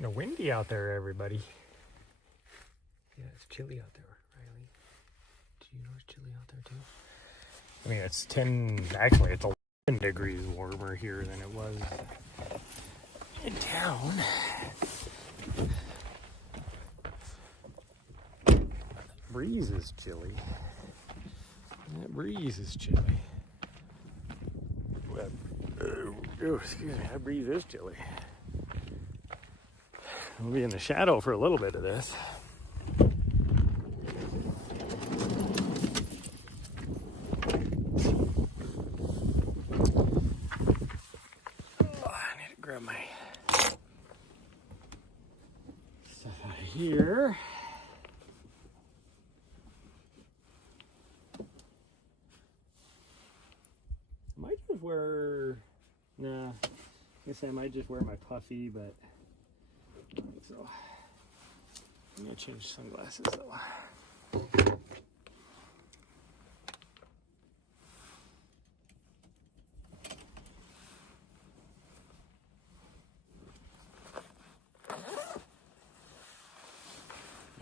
kind of windy out there, everybody. Yeah, it's chilly out there, Riley. Do you know it's chilly out there too? I mean, it's 10, actually it's 11 degrees warmer here than it was in town. That breeze is chilly. That breeze is chilly. Oh, excuse me, that breeze is chilly. We'll be in the shadow for a little bit of this. I need to grab my stuff out of here. I might just wear, nah, I guess I might just wear my puffy, but so I'm gonna change sunglasses though.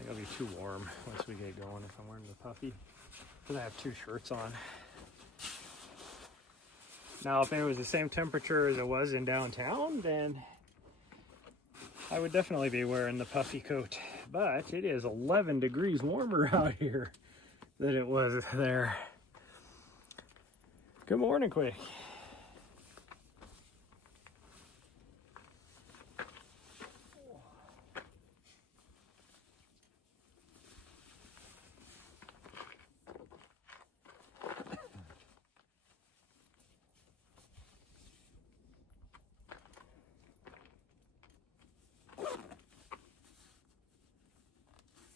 It'll be too warm once we get going if I'm wearing the puffy, because I have two shirts on. Now, if it was the same temperature as it was in downtown, then I would definitely be wearing the puffy coat. But it is 11 degrees warmer out here than it was there. Good morning, Quick.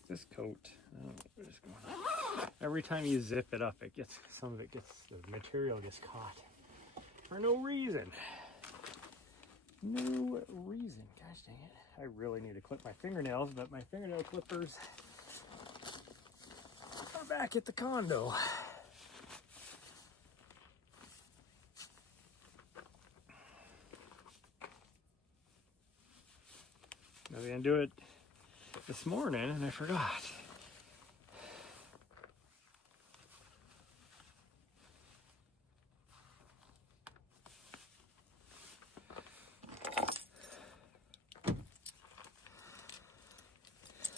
This coat, I don't know what is going on. Every time you zip it up, it gets, some of it gets, the material gets caught for no reason. No reason. Gosh dang it. I really need to clip my fingernails, but my fingernail clippers are back at the condo. I was gonna do it this morning and I forgot.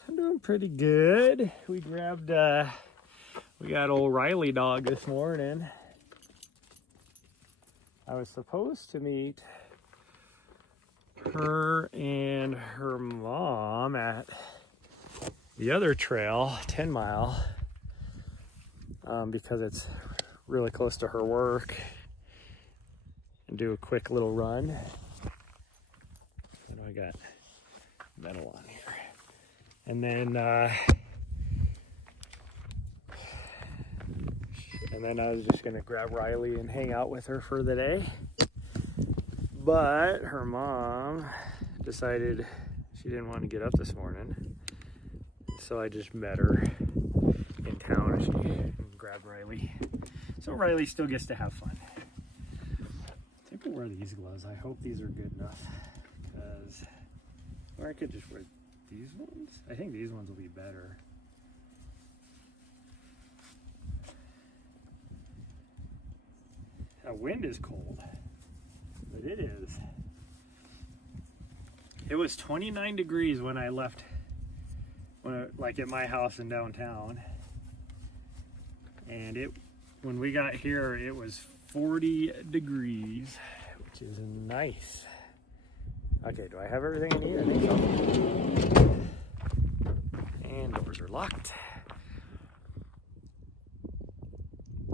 I'm doing pretty good. We grabbed we got old Riley dog this morning. I was supposed to meet her and her mom at the other trail, 10 Mile, because it's really close to her work, and do a quick little run. What do I got? Metal on here. And then I was just gonna grab Riley and hang out with her for the day. But her mom decided she didn't want to get up this morning. So I just met her in town and she grabbed Riley. So Riley still gets to have fun. I think I'll wear these gloves. I hope these are good enough. Or I could just wear these ones. I think these ones will be better. The wind is cold. But it is. It was 29 degrees when I left, like at my house in downtown. And when we got here, it was 40 degrees, which is nice. Okay, do I have everything I need? I think so. And doors are locked.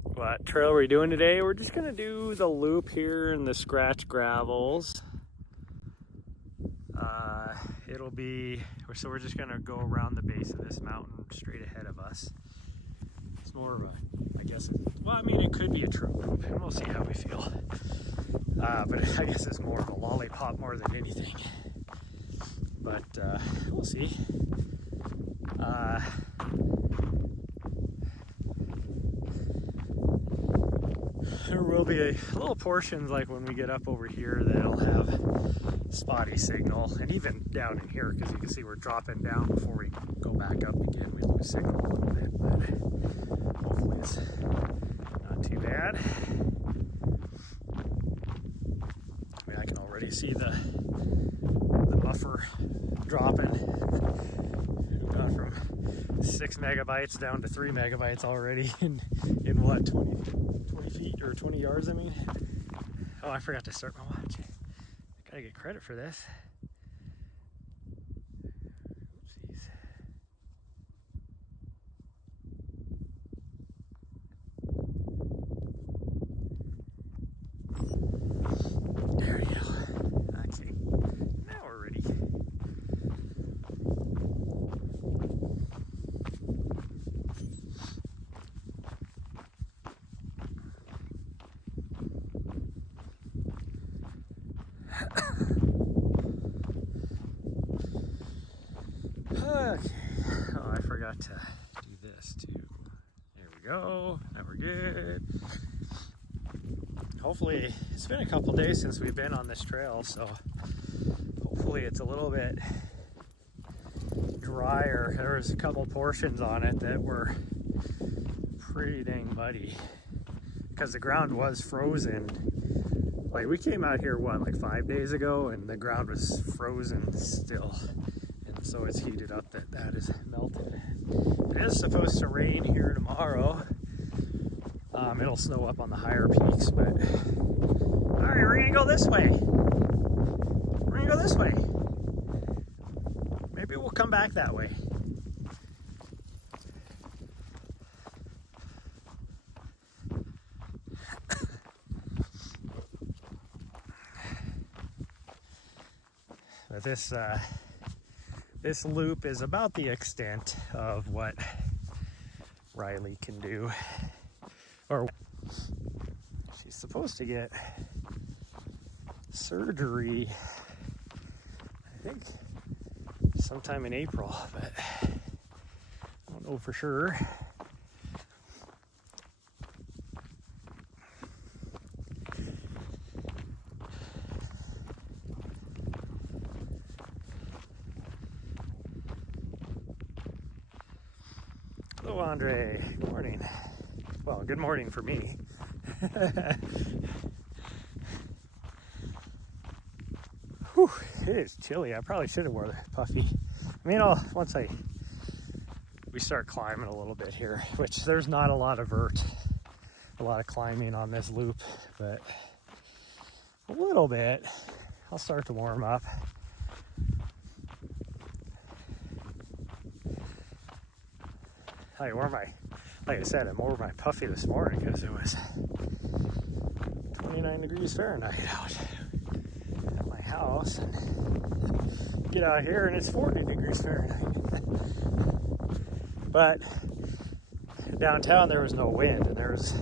What trail are we doing today? We're just gonna do the loop here in the scratch gravels. It'll be, so we're just gonna go around the base of this mountain straight ahead of us. It's more of a, I guess, well, I mean, it could be a true loop, and we'll see how we feel. But I guess it's more of a lollipop more than anything. But we'll see. There will be a little portions like when we get up over here that'll have spotty signal, and even down in here, because you can see we're dropping down before we go back up again. We lose signal a little bit, but hopefully it's not too bad. I mean, I can already see the buffer dropping. We've gone from 6 megabytes down to 3 megabytes already in what, 20 feet or 20 yards, I mean. Oh, I forgot to start my watch. I gotta get credit for this. Oopsies. There you go. Okay, now we're ready. Okay, oh, I forgot to do this too. There we go, now we're good. Hopefully, it's been a couple days since we've been on this trail, so hopefully it's a little bit drier. There was a couple portions on it that were pretty dang muddy because the ground was frozen. Like, we came out here, what, like 5 days ago, and the ground was frozen still. And so it's heated up that is melted. It is supposed to rain here tomorrow. It'll snow up on the higher peaks, but... Alright, we're gonna go this way. We're gonna go this way. Maybe we'll come back that way. But this loop is about the extent of what Riley can do. Or she's supposed to get surgery, I think, sometime in April, but I don't know for sure. Hello, Andre. Good morning. Well, good morning for me. Whew, it is chilly. I probably should have worn the puffy. I mean, once we start climbing a little bit here, which there's not a lot of a lot of climbing on this loop, but a little bit. I'll start to warm up. Like I said, I wore my puffy this morning because it was 29 degrees Fahrenheit out at my house. And get out here and it's 40 degrees Fahrenheit. But downtown there was no wind, and there was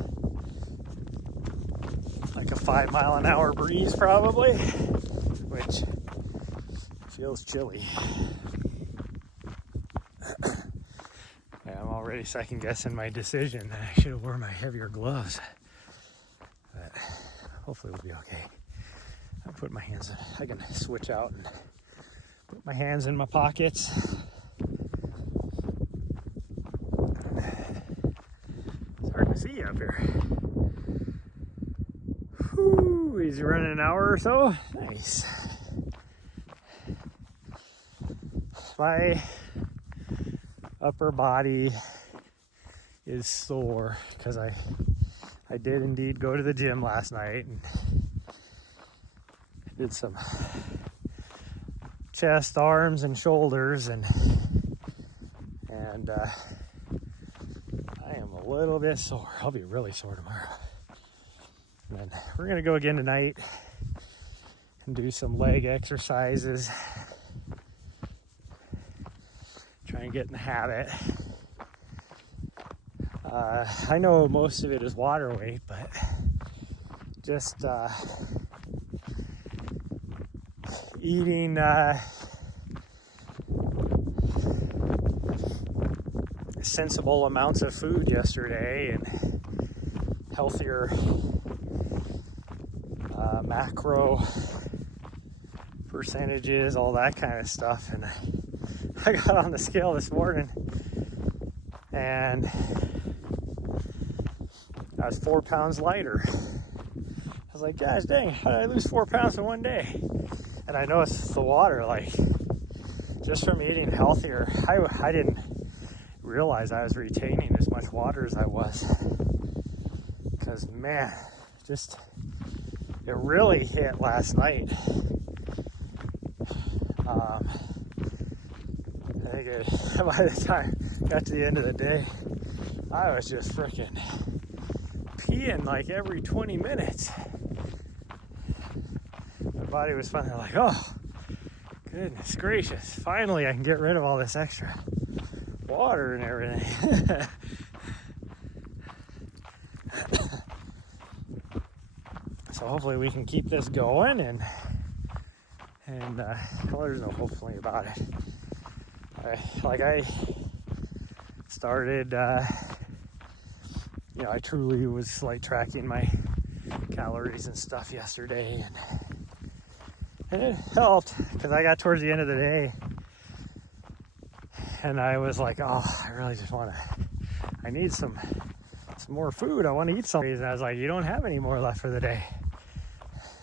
like a 5-mile-an-hour breeze probably, which feels chilly. I'm already second guessing my decision that I should have worn my heavier gloves, but hopefully we'll be okay. I put my hands in, I can switch out and put my hands in my pockets. It's hard to see up here. Whew, easy running an hour or so. Nice. My upper body is sore because I did indeed go to the gym last night and did some chest, arms, and shoulders, and I am a little bit sore. I'll be really sore tomorrow. And then we're gonna go again tonight and do some leg exercises. Try and get in the habit. I know most of it is water weight, but just eating sensible amounts of food yesterday and healthier macro percentages, all that kind of stuff. And I got on the scale this morning and I was 4 pounds lighter. I was like, gosh dang, how did I lose 4 pounds in one day? And I know it's the water, like just from eating healthier. I didn't realize I was retaining as much water as I was. Because man, just it really hit last night. I think by the time I got to the end of the day, I was just freaking peeing like every 20 minutes. My body was finally like, oh, goodness gracious. Finally, I can get rid of all this extra water and everything. So hopefully we can keep this going and well, there's no hopefully about it. I started, I truly was like tracking my calories and stuff yesterday, and it helped because I got towards the end of the day and I was like, oh, I really just I need some more food. I want to eat something. And I was like, you don't have any more left for the day.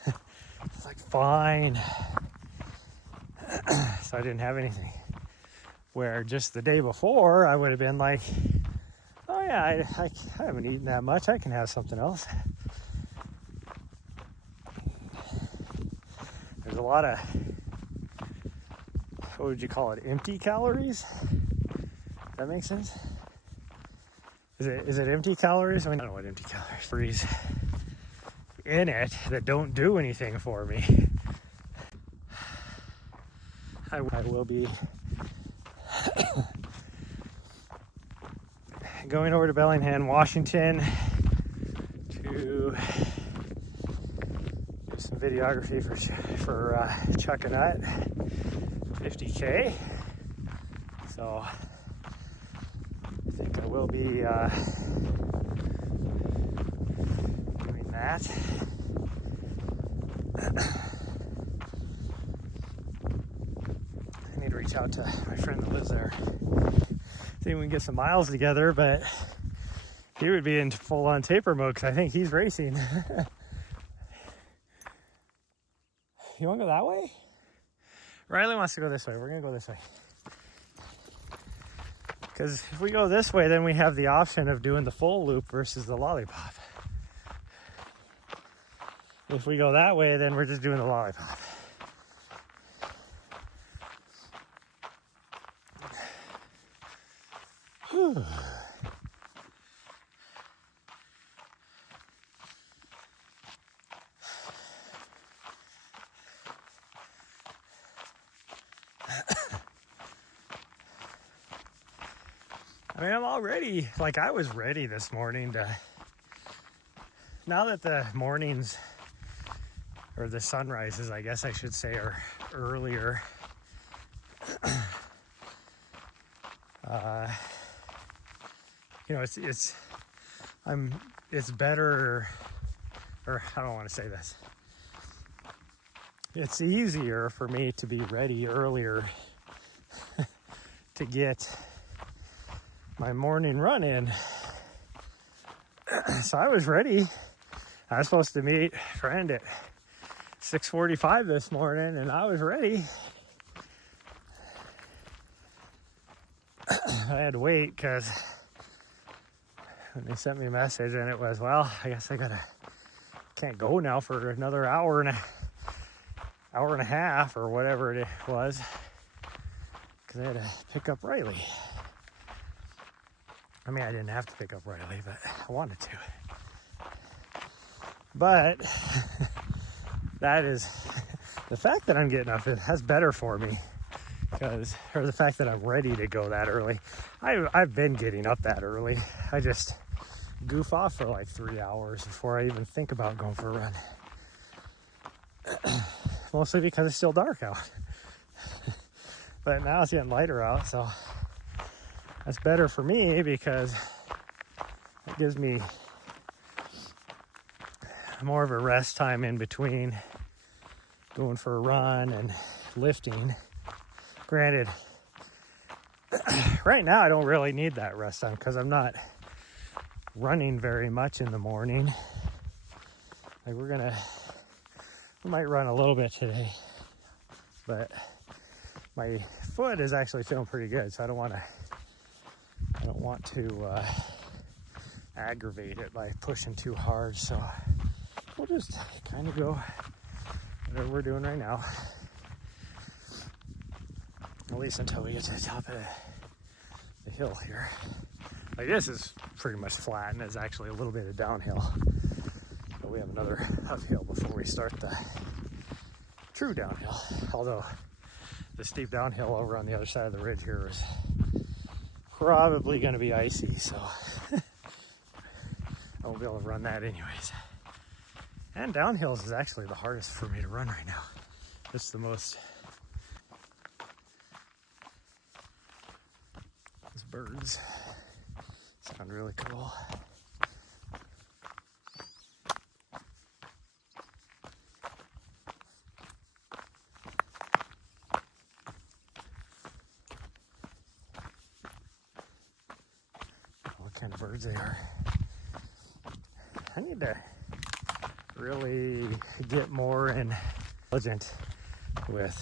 It's like, fine. So I didn't have anything. Where just the day before, I would have been like, oh yeah, I haven't eaten that much. I can have something else. There's a lot of, what would you call it, empty calories? Does that make sense? Is it empty calories? I mean, I don't know what empty calories in it that don't do anything for me. I will be going over to Bellingham, Washington to do some videography for Chuck and Nut 50K. So I think I will be doing that. I need to reach out to my friend that lives there. See if we can get some miles together, but he would be in full-on taper mode because I think he's racing. You want to go that way? Riley wants to go this way. We're going to go this way. Because if we go this way, then we have the option of doing the full loop versus the lollipop. If we go that way, then we're just doing the lollipop. Whew. I mean, I'm already, like I was ready this morning to, now that the mornings, or the sunrises, I guess I should say, are earlier. It's better, or I don't want to say this. It's easier for me to be ready earlier to get my morning run in. So I was ready. I was supposed to meet a friend at 6:45 this morning, and I was ready. I had to wait because when they sent me a message, and it was, well, I guess can't go now for another hour and a half or whatever it was, because I had to pick up Riley. I mean, I didn't have to pick up Riley, but I wanted to. But that is the fact that I'm getting up, that's better for me, or the fact that I'm ready to go that early. I've been getting up that early. I just goof off for like 3 hours before I even think about going for a run. Mostly because it's still dark out. But now it's getting lighter out, so that's better for me because it gives me more of a rest time in between going for a run and lifting. Granted, right now I don't really need that rest time because I'm not running very much in the morning. Like we might run a little bit today, but my foot is actually feeling pretty good, so I don't want to aggravate it by pushing too hard. So we'll just kind of go whatever we're doing right now, at least until we get to the top of the hill here. Like, this is pretty much flat, and there's actually a little bit of downhill, but we have another uphill before we start the true downhill. Although the steep downhill over on the other side of the ridge here is probably going to be icy, so I won't be able to run that anyways. And downhills is actually the hardest for me to run right now. It's the most. These birds sound really cool. What kind of birds they are. I need to really get more intelligent with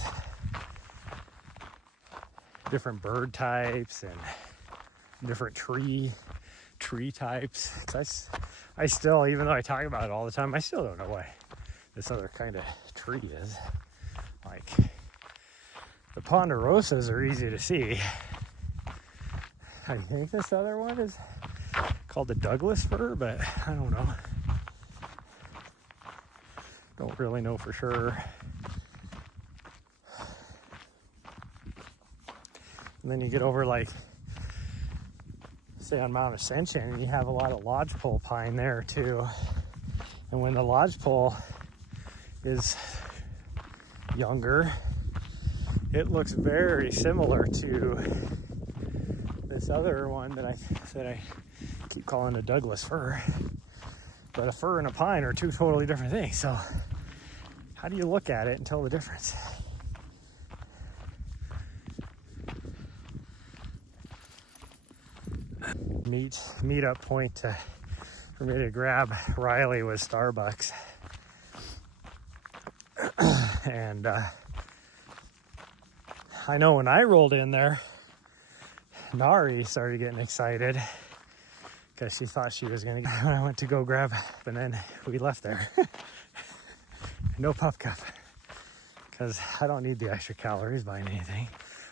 different bird types and different tree types. 'Cause I still, even though I talk about it all the time, I still don't know what this other kind of tree is. Like, the ponderosas are easy to see. I think this other one is called the Douglas fir, but I don't know. Don't really know for sure. And then you get over, like, say on Mount Ascension, and you have a lot of lodgepole pine there too. And when the lodgepole is younger, it looks very similar to this other one that I keep calling a Douglas fir. But a fir and a pine are two totally different things. So how do you look at it and tell the difference? Meet-up point for me to grab Riley was Starbucks. And I know when I rolled in there, Nahri started getting excited because she thought she was going to, when I went to go grab, and then we left there. No pup cup, because I don't need the extra calories buying anything.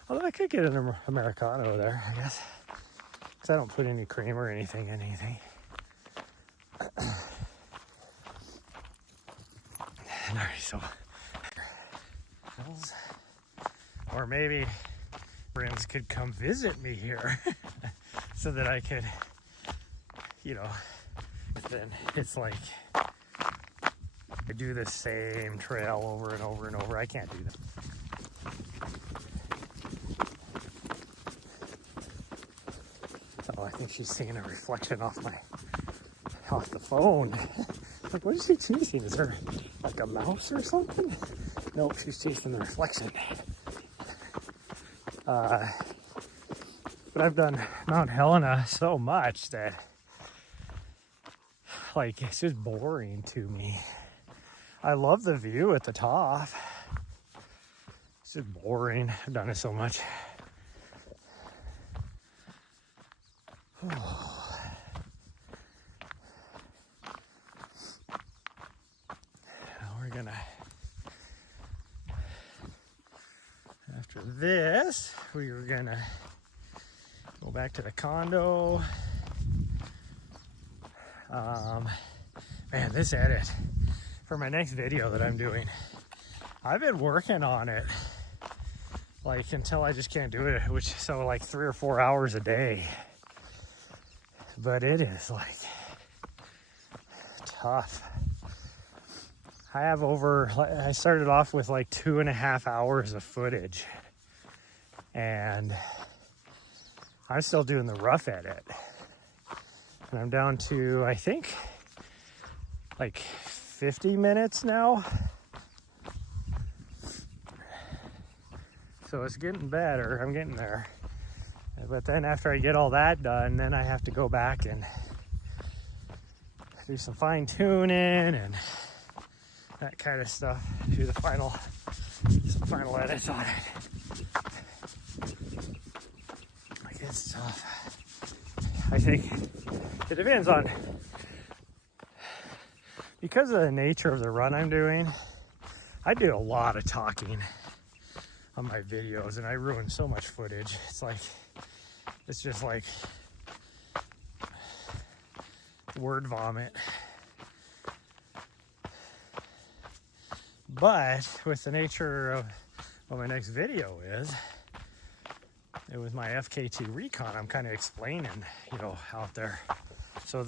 Although I could get an Americano there, I guess, because I don't put any cream or anything in anything. Alright, so, or maybe friends could come visit me here so that I could, you know, then it's like I do the same trail over and over and over. I can't do that. Oh, I think she's seeing a reflection off the phone. Like, what is she chasing? Is there like a mouse or something? Nope, she's chasing the reflection. But I've done Mount Helena so much that, like, it's just boring to me. I love the view at the top. It's just boring. I've done it so much. We're gonna, after this, we were gonna go back to the condo. Man, this edit for my next video that I'm doing, I've been working on it like until I just can't do it, which so like 3 or 4 hours a day. But it is like tough. I started off with like 2.5 hours of footage, and I'm still doing the rough edit. And I'm down to, I think, like 50 minutes now. So it's getting better. I'm getting there. But then after I get all that done, then I have to go back and do some fine tuning and that kind of stuff. Do some final edits on it. Like, it's tough. I think it depends on, because of the nature of the run I'm doing, I do a lot of talking on my videos and I ruin so much footage. It's just like word vomit. But with the nature of what my next video is, it was my FKT recon. I'm kind of explaining, out there. So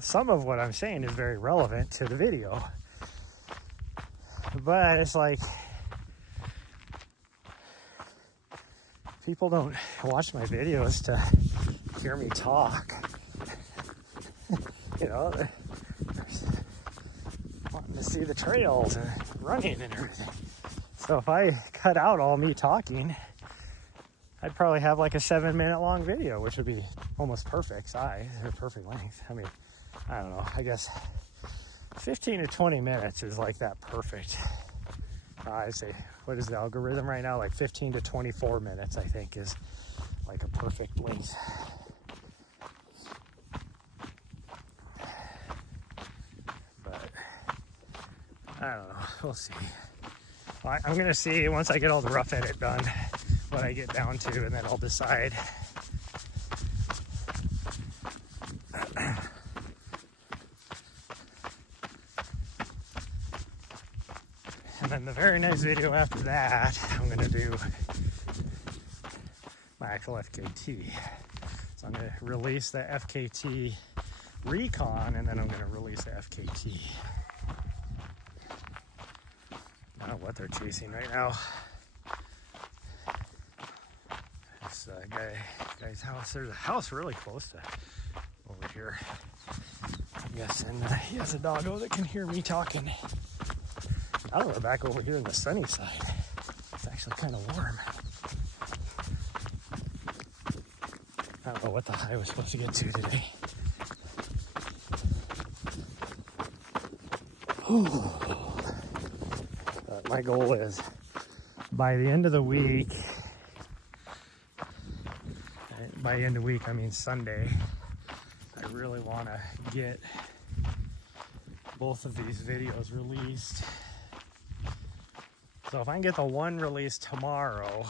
some of what I'm saying is very relevant to the video. But it's like, people don't watch my videos to hear me talk. They're wanting to see the trails and running and everything. So if I cut out all me talking, I'd probably have like a 7-minute long video, which would be almost perfect size or perfect length. I mean, I don't know. I guess 15 to 20 minutes is like that perfect. I'd say, what is the algorithm right now? Like 15 to 24 minutes, I think, is like a perfect length. But I don't know. We'll see. I'm going to see once I get all the rough edit done what I get down to, and then I'll decide. And then the very next video after that, I'm going to do my actual FKT. So I'm going to release the FKT Recon, and then I'm going to release the FKT. I don't know what they're chasing right now. This guy's house. There's a house really close to over here. I'm guessing he has a doggo that can hear me talking. Now we're back over here in the sunny side. It's actually kind of warm. I don't know what the high was supposed to get to today. My goal is by the end of the week, by the end of the week I mean Sunday, I really want to get both of these videos released. So if I can get the one released tomorrow,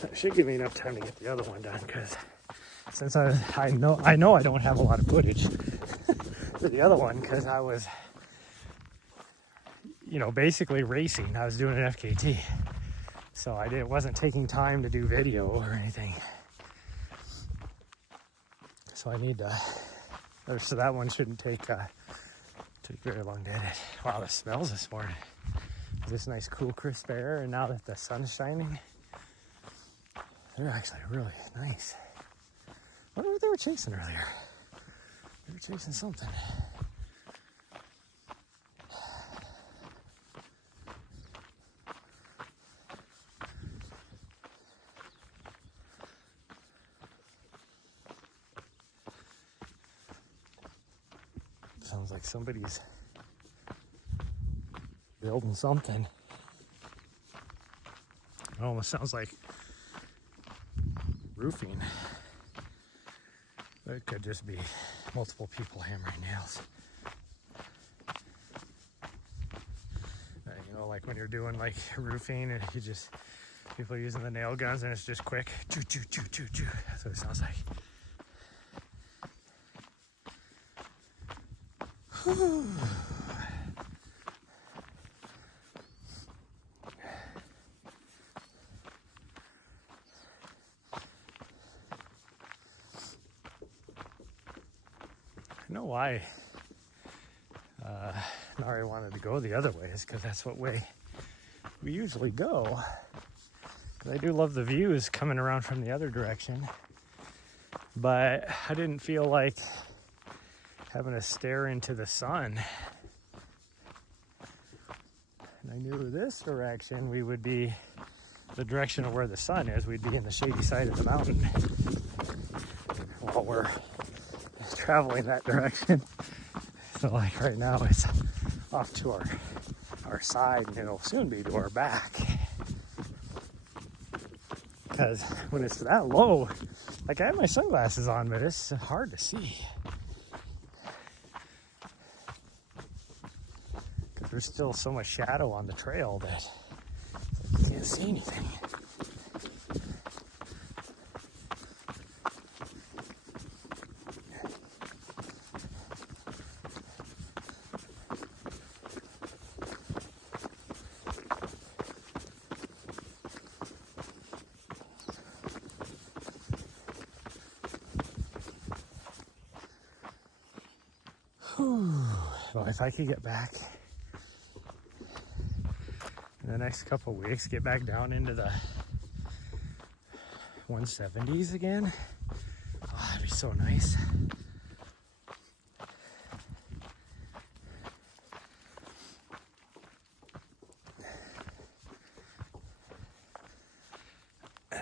that should give me enough time to get the other one done, because since I know I don't have a lot of footage for the other one, because I was basically racing. I was doing an FKT, so I wasn't taking time to do video or anything. So I need to, so that one shouldn't take very long to edit. Wow, the smells this morning. This nice, cool, crisp air, and now that the sun's shining, they're actually really nice. I wonder what they were chasing earlier. They were chasing something. Sounds like somebody's building something. It almost sounds like roofing. But it could just be multiple people hammering nails. Like when you're doing like roofing and people are using the nail guns and it's just quick. Choo, choo, choo, choo, choo. That's what it sounds like. Whew. I know why Nahri wanted to go the other way, is because that's what way we usually go. I do love the views coming around from the other direction, but I didn't feel like having to stare into the sun. And I knew this direction we would be the direction of where the sun is. We'd be in the shady side of the mountain while we're traveling that direction. So like right now it's off to our side, and it'll soon be to our back. Because when it's that low, like I have my sunglasses on, but it's hard to see. Because there's still so much shadow on the trail that you can't see anything. Well, if I could get back in the next couple of weeks, get back down into the 170s again, oh, that'd be so nice.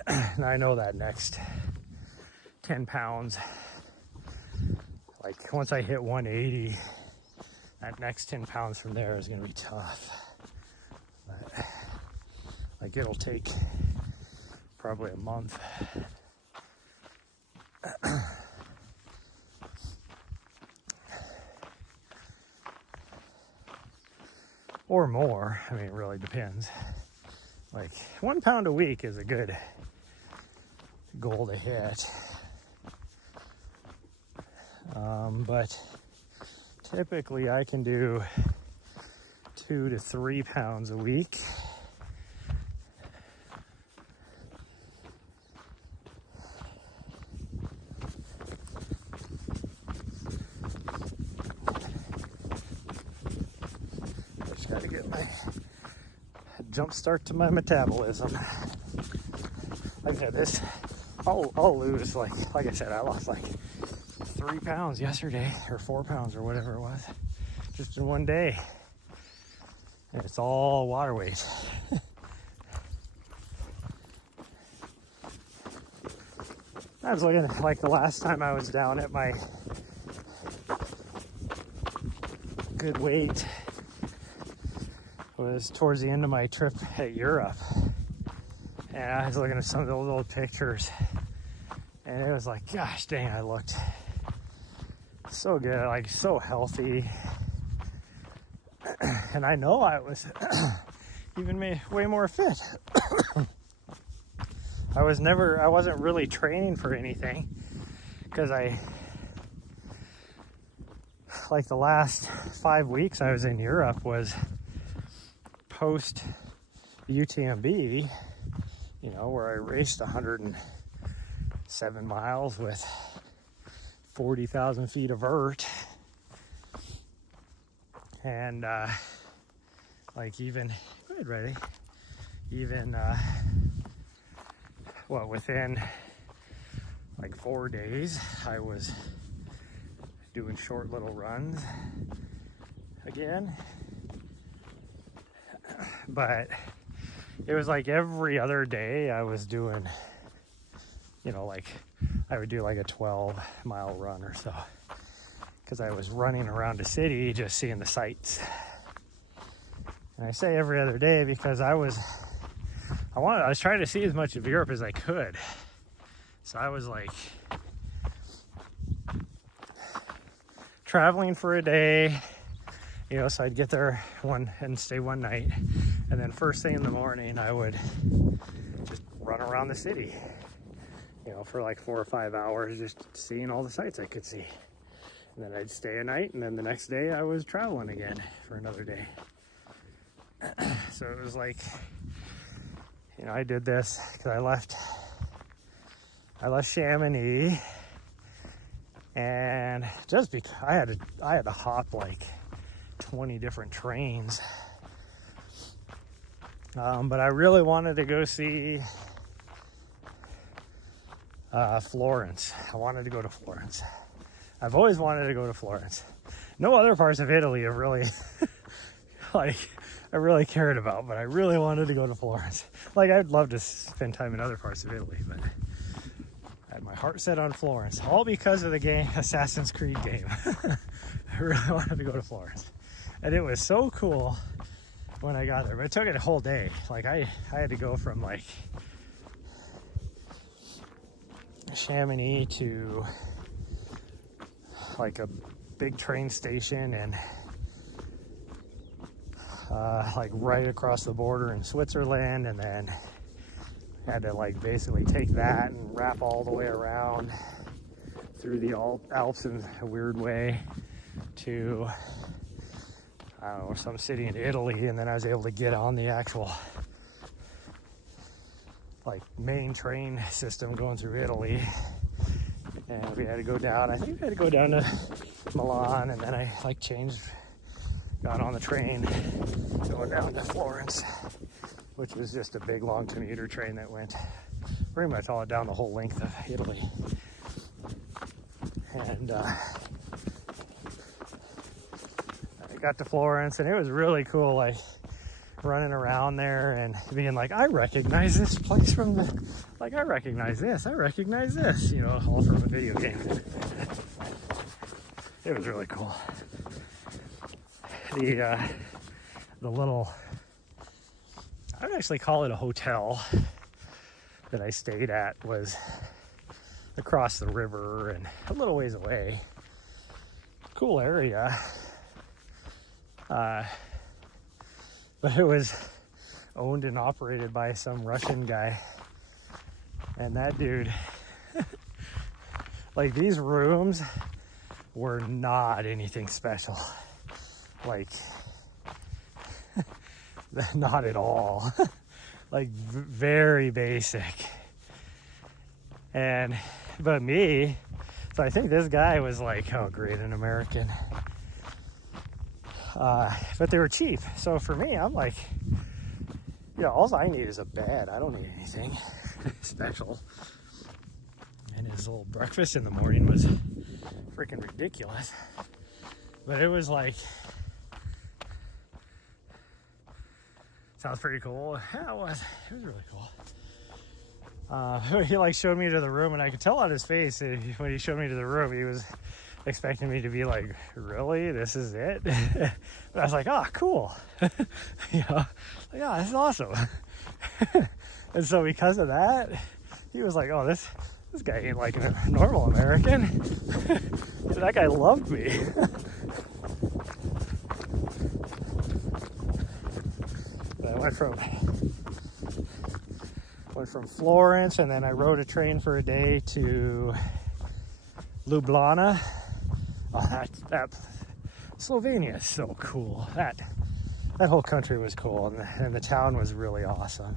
And I know that next 10 pounds, like once I hit 180, that next 10 pounds from there is going to be tough. But like it'll take probably a month. Or more. I mean, it really depends. Like 1 pound a week is a good goal to hit. But typically I can do 2 to 3 pounds a week. Just gotta get my jump start to my metabolism. Like I said, this I'll lose like I said, I lost like 3 pounds yesterday, or 4 pounds, or whatever it was, just in one day. And it's all water weight. I was looking at like the last time I was down at my good weight was towards the end of my trip at Europe. And I was looking at some of those old pictures, and it was like, gosh dang, I looked so good, like so healthy. And I know I was even way more fit. I wasn't really training for anything, because like the last 5 weeks I was in Europe was post UTMB, you know, where I raced 107 miles with 40,000 feet of vert. And like even, go ahead, ready, even within like 4 days I was doing short little runs again. But it was like every other day I was doing, you know, like I would do like a 12-mile run or so, because I was running around the city just seeing the sights. And I say every other day because I was trying to see as much of Europe as I could. So I was like traveling for a day, you know, so I'd get there and stay one night, and then first thing in the morning I would just run around the city, you know, for like 4 or 5 hours, just seeing all the sights I could see. And then I'd stay a night, and then the next day I was traveling again for another day. So it was like, you know, I did this because I left Chamonix, and just because I had to hop like 20 different trains. But I really wanted to go see Florence. I wanted to go to Florence. I've always wanted to go to Florence. No other parts of Italy have really, like, I really cared about, but I really wanted to go to Florence. Like, I'd love to spend time in other parts of Italy, but I had my heart set on Florence, all because of the game, Assassin's Creed game. I really wanted to go to Florence. And it was so cool when I got there, but it took it a whole day. Like, I had to go from, like, Chamonix to, like, a big train station and like right across the border in Switzerland, and then had to like basically take that and wrap all the way around through the Alps in a weird way to, I don't know, some city in Italy, and then I was able to get on the actual like main train system going through Italy, and we had to go down, I think we had to go down to Milan, and then I like changed, got on the train going down to Florence, which was just a big long commuter train that went pretty much all down the whole length of Italy. And I got to Florence, and it was really cool, like running around there and being like, I recognize this place from the, like, I recognize this, you know, all from a video game. It was really cool. The little, I would actually call it a hotel that I stayed at, was across the river and a little ways away. Cool area. But it was owned and operated by some Russian guy. And that dude, like, these rooms were not anything special. Like, not at all. Like, very basic. But me, so I think this guy was like, oh great, an American. But they were cheap. So for me, I'm like, yeah, all I need is a bed. I don't need anything special. And his little breakfast in the morning was freaking ridiculous. But it was like, sounds pretty cool. Yeah, it was really cool. He like showed me to the room, and I could tell on his face when he showed me to the room, he was expecting me to be like, really, this is it? But I was like, oh, cool. You know, like, yeah, this is awesome. And so because of that, he was like, oh, this guy ain't like a normal American. That guy loved me. But I went from Florence, and then I rode a train for a day to Ljubljana. Oh, that Slovenia is so cool. That whole country was cool, and the town was really awesome.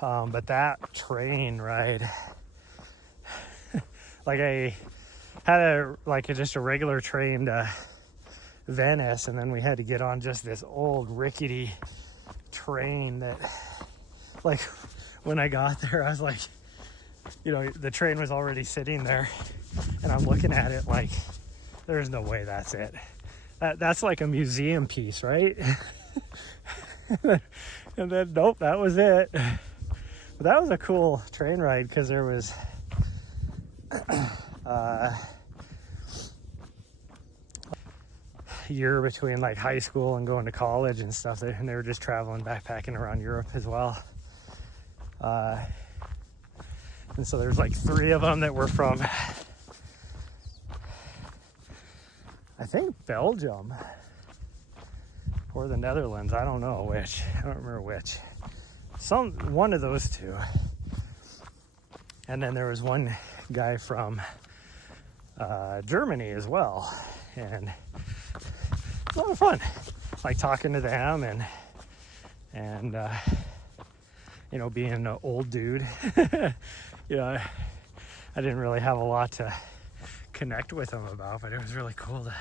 But that train ride, like, I had just a regular train to Venice, and then we had to get on just this old rickety train that, like, when I got there, I was like, you know, the train was already sitting there, and I'm looking at it like, there's no way that's it. That's like a museum piece, right? And then, nope, that was it. But that was a cool train ride, because there was year between like high school and going to college and stuff, and they were just traveling, backpacking around Europe as well. And so there's like 3 of them that were from, I think, Belgium or the Netherlands. I don't know which. I don't remember which. One of those 2. And then there was one guy from Germany as well. And it's a lot of fun, like talking to them and you know, being an old dude. You know, I didn't really have a lot to connect with him about, but it was really cool to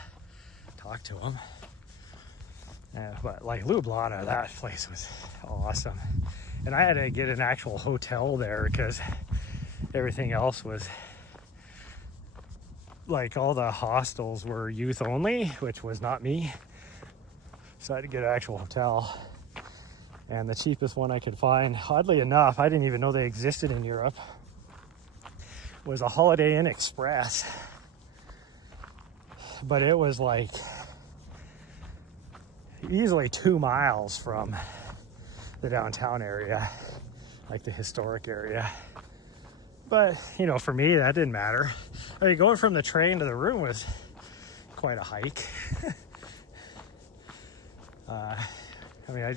talk to him. But like Ljubljana, that place was awesome. And I had to get an actual hotel there because everything else was like, all the hostels were youth only, which was not me. So I had to get an actual hotel. And the cheapest one I could find, oddly enough, I didn't even know they existed in Europe, was a Holiday Inn Express. But it was like easily 2 miles from the downtown area, like the historic area. But, you know, for me, that didn't matter. I mean, going from the train to the room was quite a hike. I mean,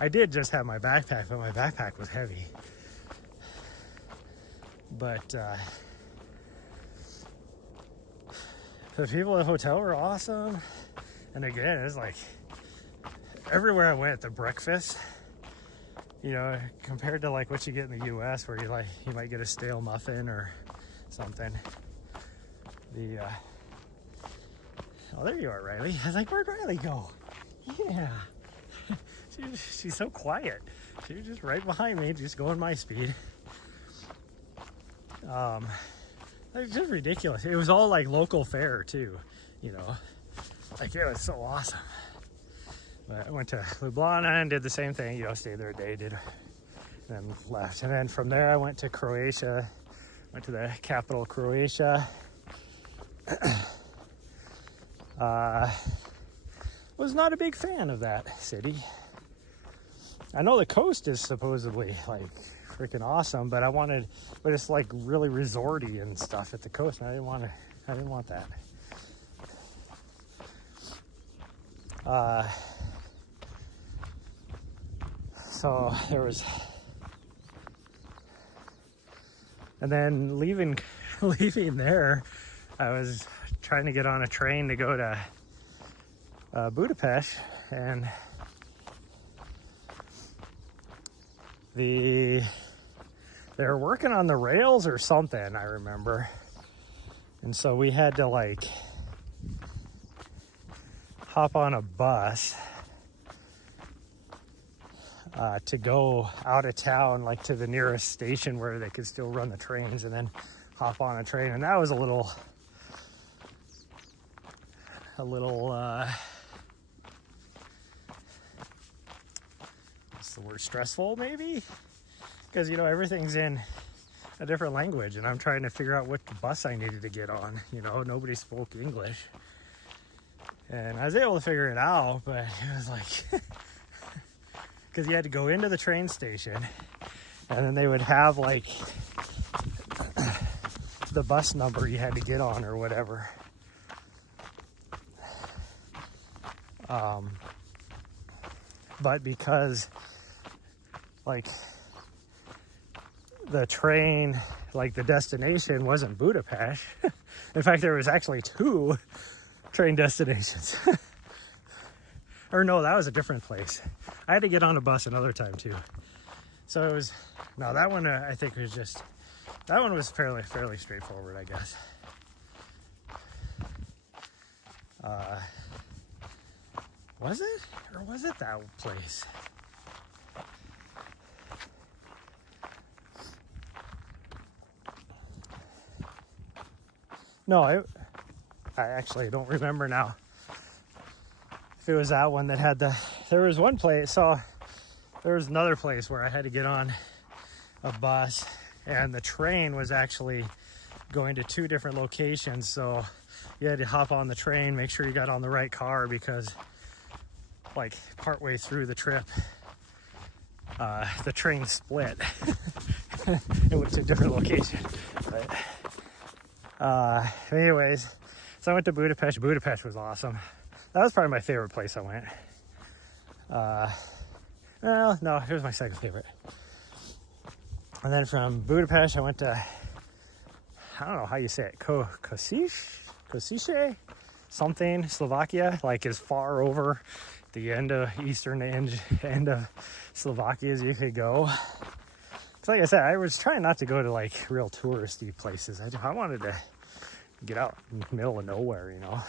I did just have my backpack, but my backpack was heavy. But the people at the hotel were awesome. And again, it's like everywhere I went, the breakfast, you know, compared to like what you get in the US, where you might get a stale muffin or something. Oh, there you are, Riley. I was like, where'd Riley go? Yeah. She's so quiet. She was just right behind me, just going my speed. It was just ridiculous. It was all like local fare too, you know. Like, it was so awesome. But I went to Ljubljana and did the same thing, you know, stayed there a day, and then left. And then from there I went to Croatia, went to the capital of Croatia. Was not a big fan of that city. I know the coast is supposedly like freaking awesome, but but it's like really resorty and stuff at the coast, and I didn't want that. So there was, and then leaving there, I was trying to get on a train to go to Budapest, and they were working on the rails or something, I remember. And so we had to like hop on a bus to go out of town, like to the nearest station where they could still run the trains, and then hop on a train. And that was a little what's the word, stressful maybe, because, you know, everything's in a different language, and I'm trying to figure out what bus I needed to get on. You know, nobody spoke English, and I was able to figure it out, but it was like because you had to go into the train station, and then they would have like the bus number you had to get on or whatever. But because like the train, like the destination wasn't Budapest. In fact, there was actually 2 train destinations. Or no, that was a different place. I had to get on a bus another time too. So it was, no, that one I think was just, that one was fairly straightforward, I guess. Was it? Or was it that place? No, I actually don't remember now if it was that one that had there was one place, so there was another place where I had to get on a bus, and the train was actually going to 2 different locations, so you had to hop on the train, make sure you got on the right car, because like partway through the trip, the train split. It went to a different location. But anyways, so I went to Budapest. Budapest was awesome. That was probably my favorite place I went. Well, no, it was my second favorite. And then from Budapest, I went to, I don't know how you say it, Kosice, something, Slovakia, like as far over the eastern end of Slovakia as you could go. So like I said, I was trying not to go to like real touristy places. I wanted to get out in the middle of nowhere, you know.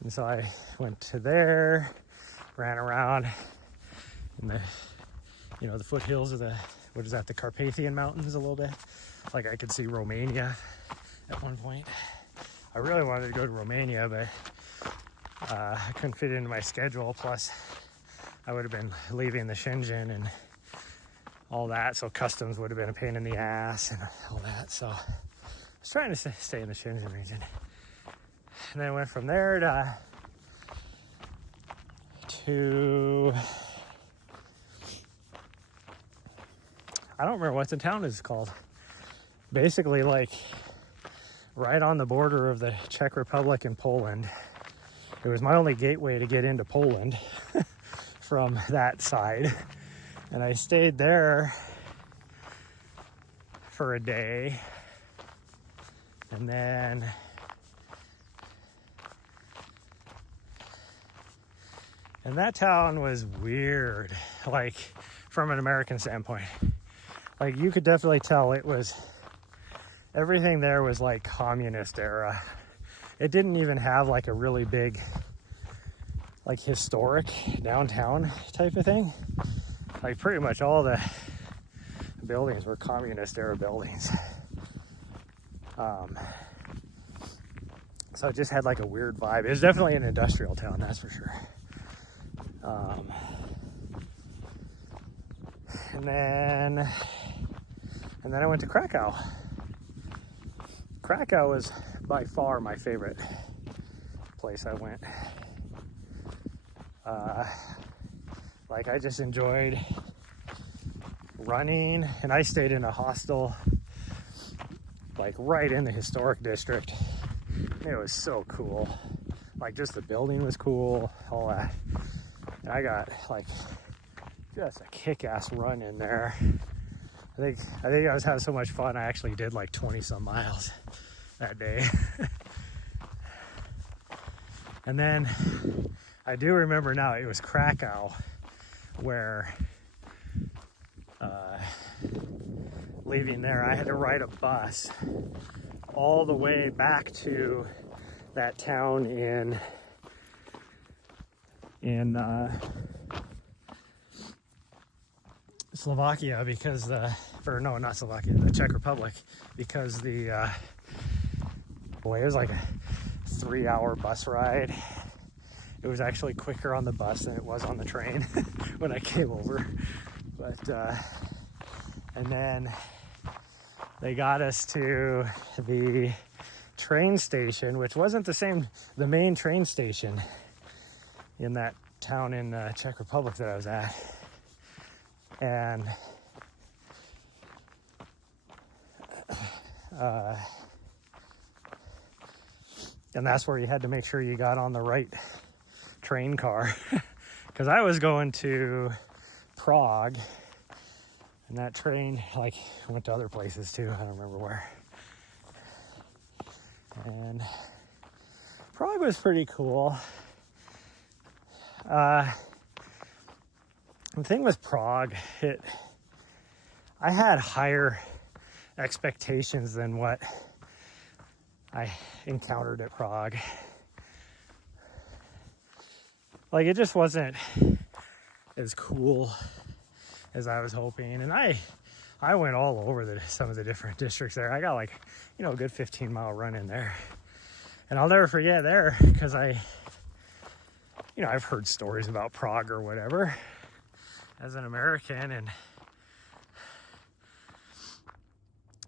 And so I went to there, ran around in the, you know, the foothills of the, what is that, the Carpathian Mountains a little bit. Like I could see Romania at one point. I really wanted to go to Romania, but I couldn't fit it into my schedule. Plus, I would have been leaving the Shenzhen and all that, so customs would have been a pain in the ass and all that. So I was trying to stay in the Shenzhen region. And then I went from there to I don't remember what the town is called. Basically, like right on the border of the Czech Republic and Poland. It was my only gateway to get into Poland from that side. And I stayed there for a day. And that town was weird, like from an American standpoint. Like you could definitely tell it was, everything there was like communist era. It didn't even have like a really big, like historic downtown type of thing. Like pretty much all the buildings were communist era buildings. So it just had like a weird vibe. It was definitely an industrial town, that's for sure. And then I went to Krakow. Krakow was by far my favorite place I went. Like I just enjoyed running, and I stayed in a hostel like right in the historic district. It was so cool. Like just the building was cool, all that. And I got like just a kick-ass run in there. I think I was having so much fun. I actually did like 20 some miles that day. And then I do remember now it was Krakow where leaving there I had to ride a bus all the way back to that town in Slovakia, because the Czech Republic, because it was like a 3-hour bus ride. It was actually quicker on the bus than it was on the train when I came over. But and then they got us to the train station, which wasn't the main train station in that town in the Czech Republic that I was at. And that's where you had to make sure you got on the right train car, because I was going to Prague, and that train like went to other places too. I don't remember where. And Prague was pretty cool. The thing with Prague, I had higher expectations than what I encountered at Prague. Like it just wasn't as cool as I was hoping. And I went all over some of the different districts there. I got like, a good 15-mile run in there. And I'll never forget there, because I've heard stories about Prague or whatever as an American, and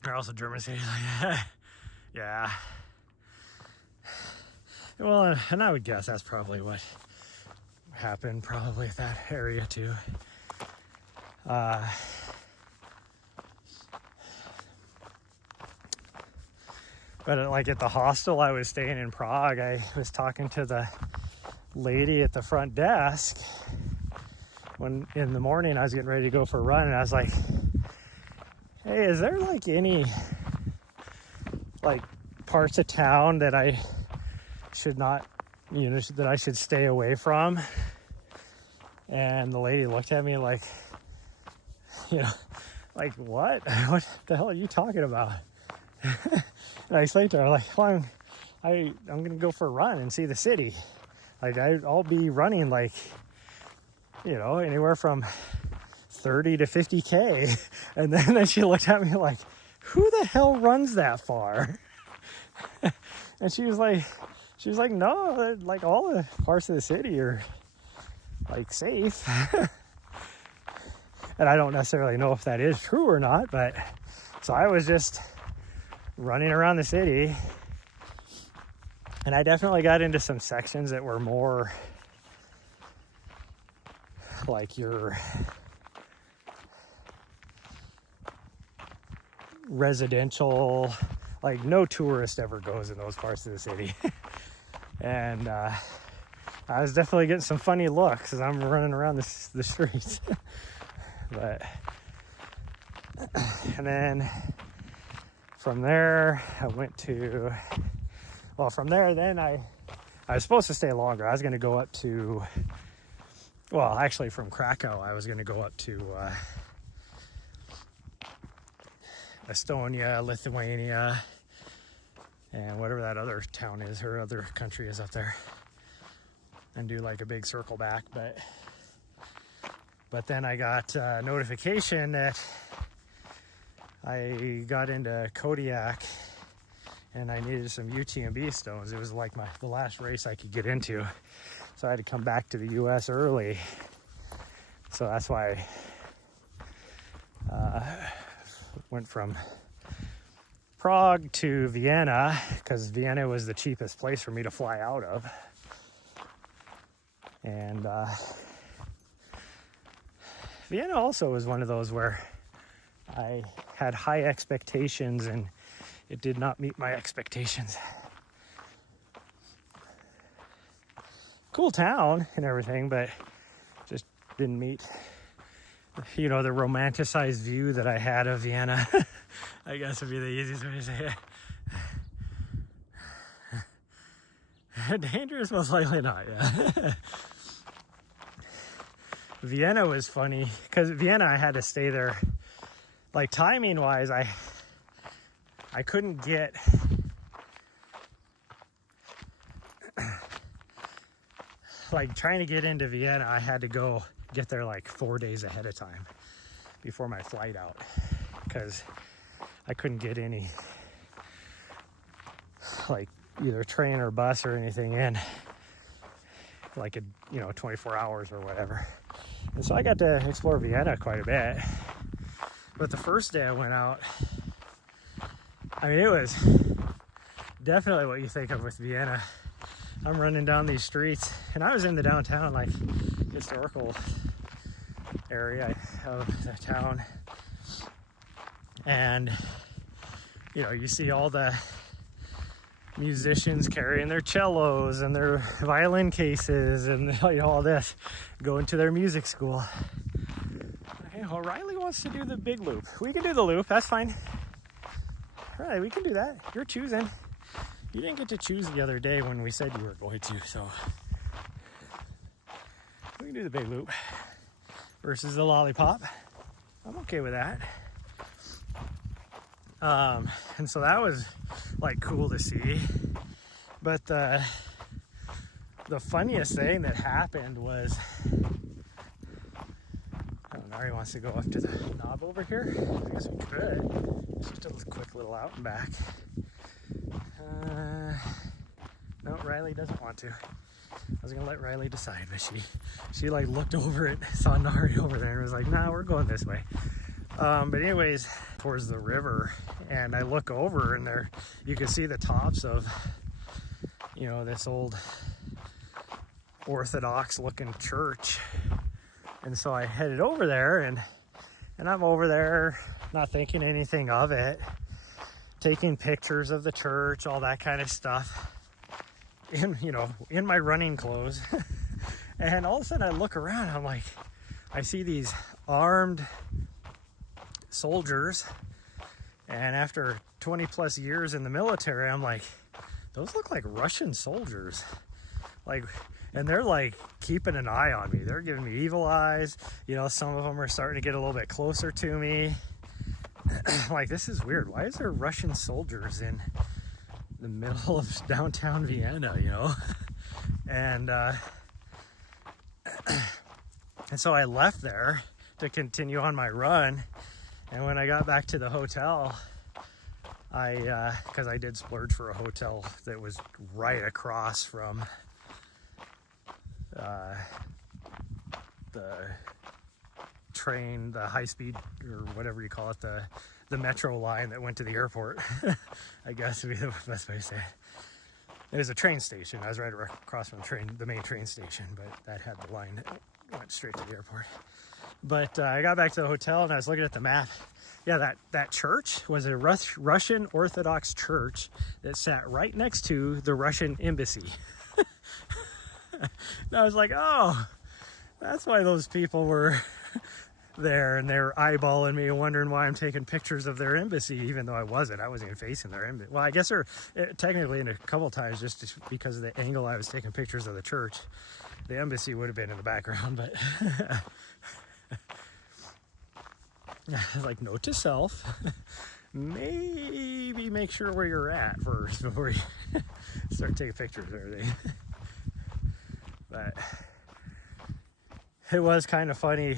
they're also German cities like that. Yeah. Well, and I would guess that's probably what happened probably at that area too. But like at the hostel I was staying in Prague, I was talking to the lady at the front desk when in the morning I was getting ready to go for a run, and I was like, hey, is there like any like parts of town that I should not, that I should stay away from? And the lady looked at me like, like what? What the hell are you talking about? And I explained to her, like, well, I'm gonna go for a run and see the city. Like I'll be running like you know, anywhere from 30 to 50K. And then she looked at me like, who the hell runs that far? And she was like, no, like all the parts of the city are like safe. And I don't necessarily know if that is true or not, but so I was just running around the city, and I definitely got into some sections that were more like your residential, like no tourist ever goes in those parts of the city. And I was definitely getting some funny looks as I'm running around the streets. But and then from there I went to, well, from there then I was supposed to stay longer. I was going to go up to, well, actually from Krakow I was going to go up to Estonia, Lithuania, and whatever that other town is, or other country is up there, and do like a big circle back. But then I got a notification that I got into Kodiak and I needed some UTMB stones. It was like the last race I could get into, so I had to come back to the US early. So that's why I went from Prague to Vienna, because Vienna was the cheapest place for me to fly out of. And Vienna also was one of those where I had high expectations and it did not meet my expectations. Cool town and everything, but just didn't meet, you know, the romanticized view that I had of Vienna. I guess would be the easiest way to say it. Dangerous, most likely not, yeah. Vienna was funny because Vienna, I had to stay there, like timing wise, I couldn't get like trying to get into Vienna. I had to get there like 4 days ahead of time before my flight out, because I couldn't get any like either train or bus or anything in like 24 hours or whatever. And so I got to explore Vienna quite a bit. But the first day I went out, I mean, it was definitely what you think of with Vienna. I'm running down these streets, and I was in the downtown, like, historical area of the town. And, you know, you see all the musicians carrying their cellos and their violin cases and, you know, all this, going to their music school. Okay, well, Riley wants to do the big loop. We can do the loop, that's fine. All right, we can do that. You're choosing. You didn't get to choose the other day when we said you were going to, so we can do the big loop versus the lollipop. I'm okay with that. And so that was like cool to see. But the funniest thing that happened was, Nahri wants to go up to the knob over here. I guess we could. Just a quick little out and back. No, Riley doesn't want to. I was gonna let Riley decide, but she like looked over it, saw Nahri over there, and was like, "Nah, we're going this way." But anyways, towards the river, and I look over, and there you can see the tops of, you know, this old Orthodox-looking church. And so I headed over there, and I'm over there, not thinking anything of it, taking pictures of the church, all that kind of stuff, in my running clothes. And all of a sudden I look around, I'm like, I see these armed soldiers, and after 20 plus years in the military, I'm like, those look like Russian soldiers. Like, and they're like keeping an eye on me. They're giving me evil eyes. You know, some of them are starting to get a little bit closer to me. Like, this is weird. Why is there Russian soldiers in the middle of downtown Vienna, you know? And And so I left there to continue on my run. And when I got back to the hotel, because I did splurge for a hotel that was right across from the train, the high speed, or whatever you call it, the metro line that went to the airport, I guess would be the best way to say it. It was a train station. I was right across from the main train station, but that had the line that went straight to the airport. But I got back to the hotel and I was looking at the map. Yeah, that church was a Russian Orthodox church that sat right next to the Russian embassy. And I was like, oh, that's why those people were there, and they were eyeballing me, wondering why I'm taking pictures of their embassy, even though I wasn't even facing their embassy. Well, I guess technically in a couple times, just because of the angle I was taking pictures of the church, the embassy would have been in the background, but like, note to self, maybe make sure where you're at first before you start taking pictures of everything. But it was kind of funny,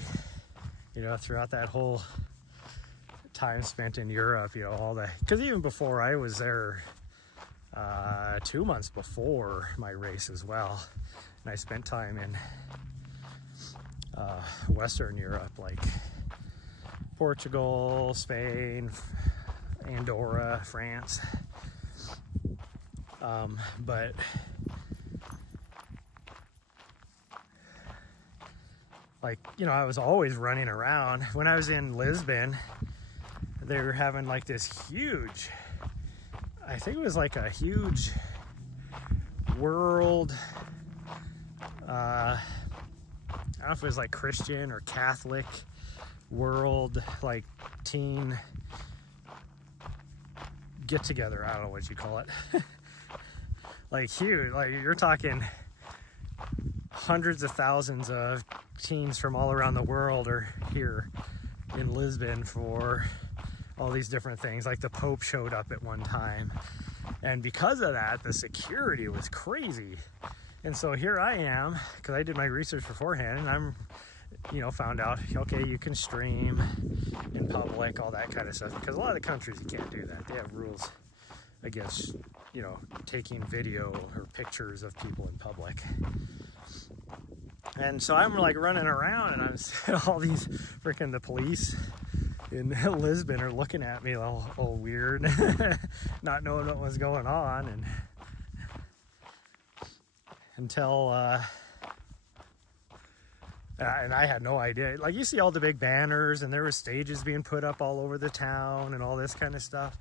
throughout that whole time spent in Europe, because even before I was there, 2 months before my race as well, and I spent time in Western Europe, like Portugal, Spain, Andorra, France. But I was always running around. When I was in Lisbon, they were having like this huge, I think it was like a huge world, I don't know if it was like Christian or Catholic world, like teen get together. I don't know what you call it. Like huge, like you're talking hundreds of thousands of teens from all around the world are here in Lisbon for all these different things. Like the Pope showed up at one time, and because of that, the security was crazy. And so here I am, because I did my research beforehand, and I'm found out, okay, you can stream in public, all that kind of stuff, because a lot of the countries you can't do that. They have rules against taking video or pictures of people in public. And so I'm like running around, and all these the police in Lisbon are looking at me all weird, not knowing what was going on, and until and I had no idea. Like, you see all the big banners, and there were stages being put up all over the town and all this kind of stuff.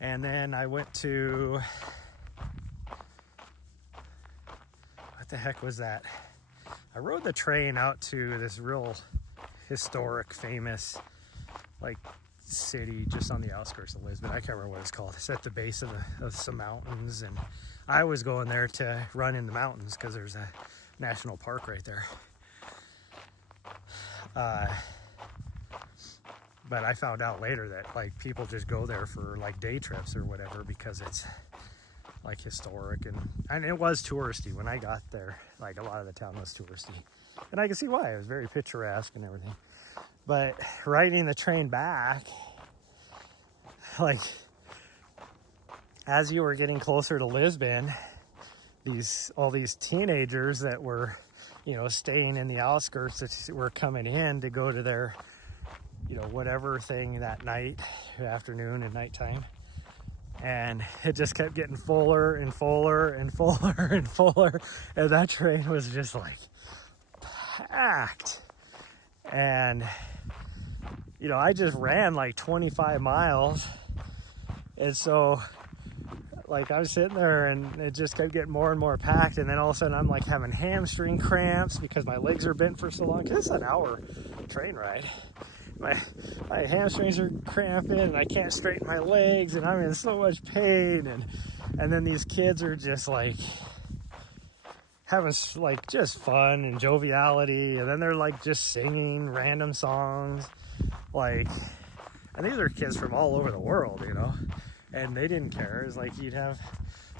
And then I went to, what the heck was that? I rode the train out to this real historic, famous, city just on the outskirts of Lisbon. I can't remember what it's called. It's at the base of some mountains, and I was going there to run in the mountains because there's a national park right there. But I found out later that people just go there for day trips or whatever, because it's historic, and it was touristy when I got there. A lot of the town was touristy, and I can see why. It was very picturesque and everything. But riding the train back, as you were getting closer to Lisbon, all these teenagers that were staying in the outskirts, that were coming in to go to their whatever thing that night, afternoon and nighttime. And it just kept getting fuller and fuller and fuller and fuller. And that train was just packed. And, I just ran 25 miles. And so, I was sitting there, and it just kept getting more and more packed. And then all of a sudden I'm having hamstring cramps because my legs are bent for so long. Because it's an hour train ride. My hamstrings are cramping, and I can't straighten my legs, and I'm in so much pain. And then these kids are just having just fun and joviality, and then they're just singing random songs, and these are kids from all over the world, and they didn't care. It was like you'd have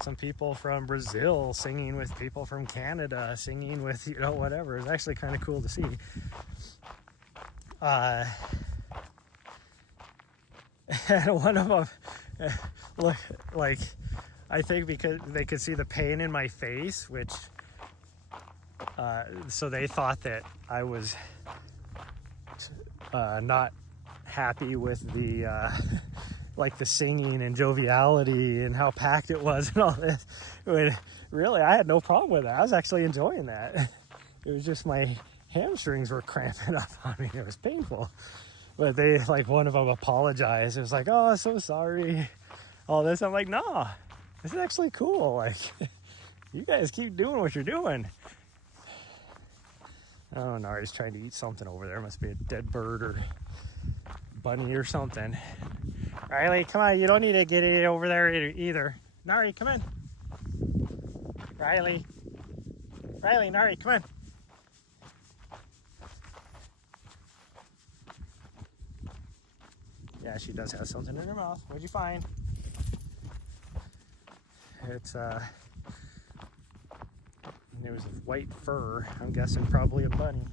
some people from Brazil singing with people from Canada, singing with, you know, whatever. It was actually kind of cool to see. And one of them, like, I think because they could see the pain in my face, which, so they thought that I was not happy with the, like the singing and joviality and how packed it was and all this. When really, I had no problem with it. I was actually enjoying that. It was just my hamstrings were cramping up on me. It was painful. But they, like, one of them apologized. It was like, oh, so sorry. All this. I'm like, no, this is actually cool. Like, you guys keep doing what you're doing. Oh, Nahri's trying to eat something over there. Must be a dead bird or bunny or something. Riley, come on. You don't need to get it over there either. Nahri, come in. Riley, Nahri, come on. Yeah, she does have something in her mouth. What'd you find? It's it was white fur. I'm guessing probably a bunny.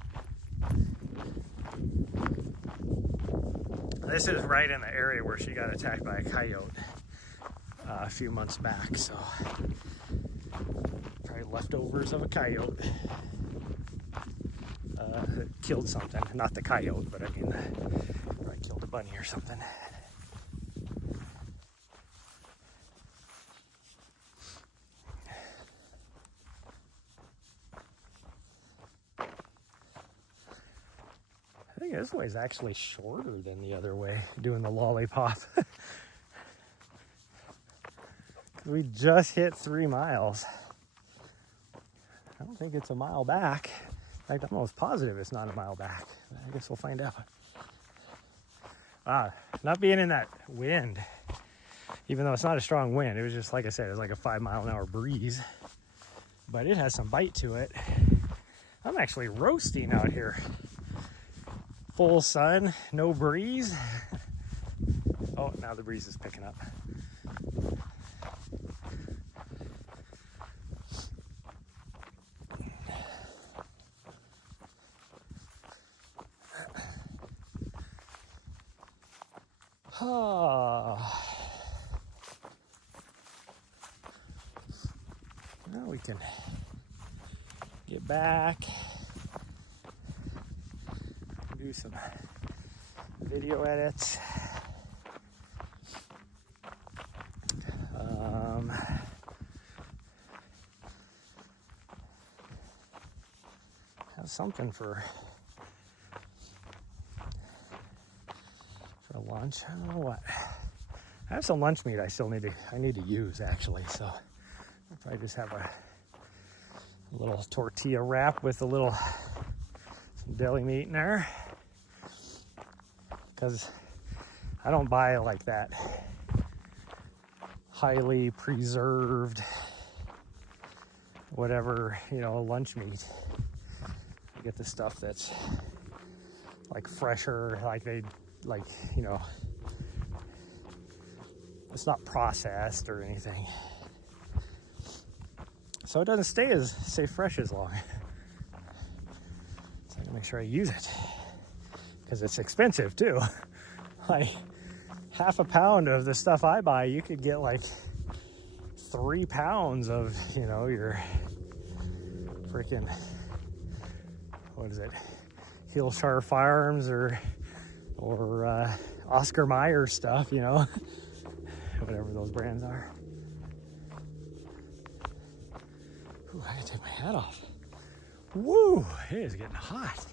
This is right in the area where she got attacked by a coyote a few months back. So probably leftovers of a coyote. Killed something. Not the coyote, but I mean, probably killed a bunny or something. I think this way is actually shorter than the other way, doing the lollipop. We just hit 3 miles. I don't think it's a mile back. In fact, I'm almost positive it's not a mile back. I guess we'll find out. Not being in that wind, even though it's not a strong wind, it was just, like I said, it was like a 5-mile-an-hour breeze, but it has some bite to it. I'm actually roasting out here. Full sun, no breeze. Oh, now the breeze is picking up. Now we can get back, do some video edits. Have something for lunch. I don't know what. I have some lunch meat I need to use actually, so I'll probably just have a little tortilla wrap with some deli meat in there, because I don't buy like that highly preserved whatever, you know, lunch meat. I get the stuff that's like fresher, you know, it's not processed or anything, so it doesn't stay fresh as long. So I gotta make sure I use it, because it's expensive too. Like half a pound of the stuff I buy, you could get like 3 pounds of, you know, your freaking, what is it, Hillshire Farms or Oscar Mayer stuff, you know, whatever those brands are. Ooh, I gotta take my hat off. Woo, it is getting hot.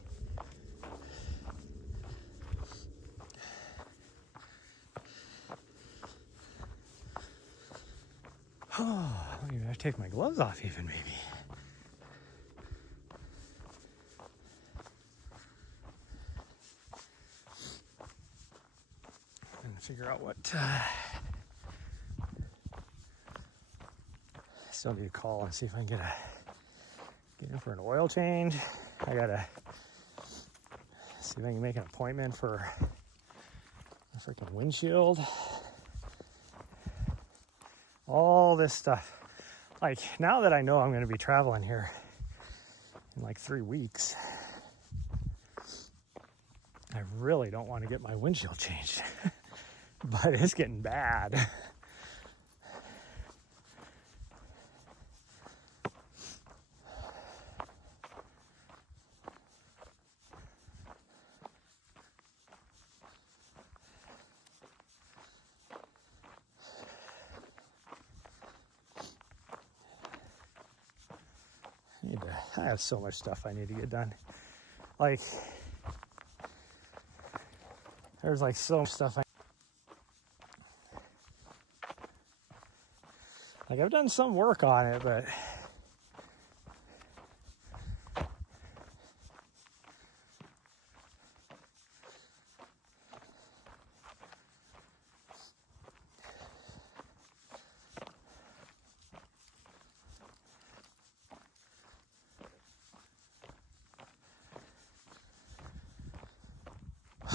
Oh, maybe I take my gloves off even, maybe. Figure out what still need to call and see if I can get in for an oil change. I gotta see if I can make an appointment for a freaking windshield. all this stuff. Like, now that I know I'm going to be traveling here in like 3 weeks, I really don't want to get my windshield changed. But it's getting bad. I have so much stuff I need to get done. Like, there's like so much stuff like I've done some work on it, but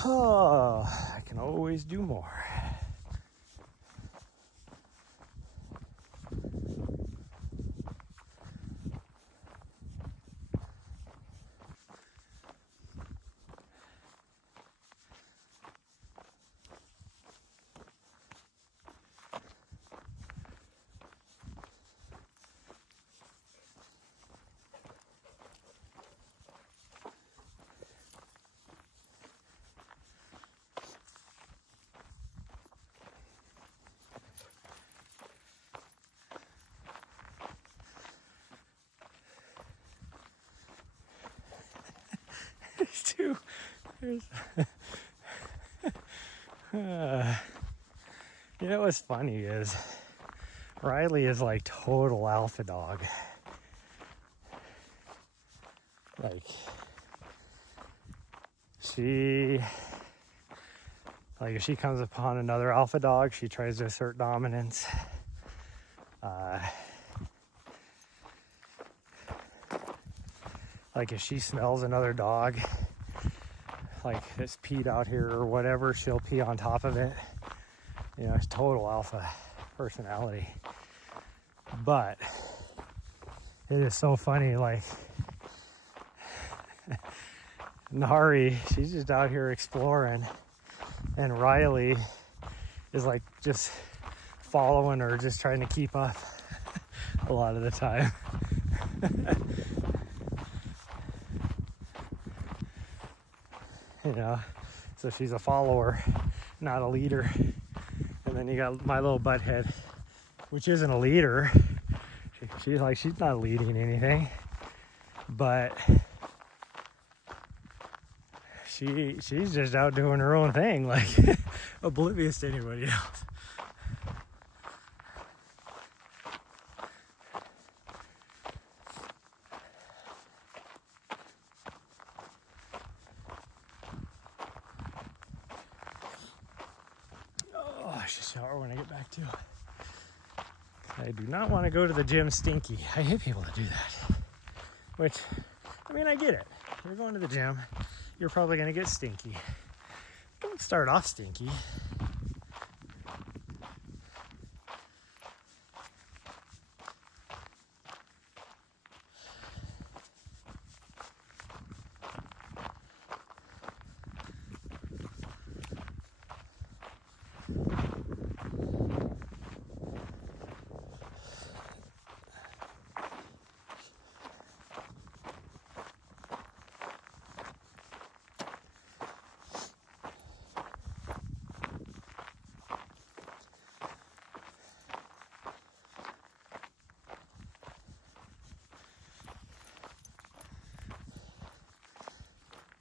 oh, I can always do more. There's you know what's funny is Riley is like total alpha dog. Like, if she comes upon another alpha dog, she tries to assert dominance. Like, if she smells another dog, like it's peed out here or whatever, she'll pee on top of it. You know, it's total alpha personality. But it is so funny, like Nahri, she's just out here exploring, and Riley is like just following her, just trying to keep up a lot of the time. You know, so she's a follower, not a leader. And then you got my little butthead, which isn't a leader. She's not leading anything, but she's just out doing her own thing, like oblivious to anybody else. I should shower when I get back too. I do not want to go to the gym stinky. I hate people that do that. Which, I mean, I get it. You're going to the gym, you're probably going to get stinky. Don't start off stinky.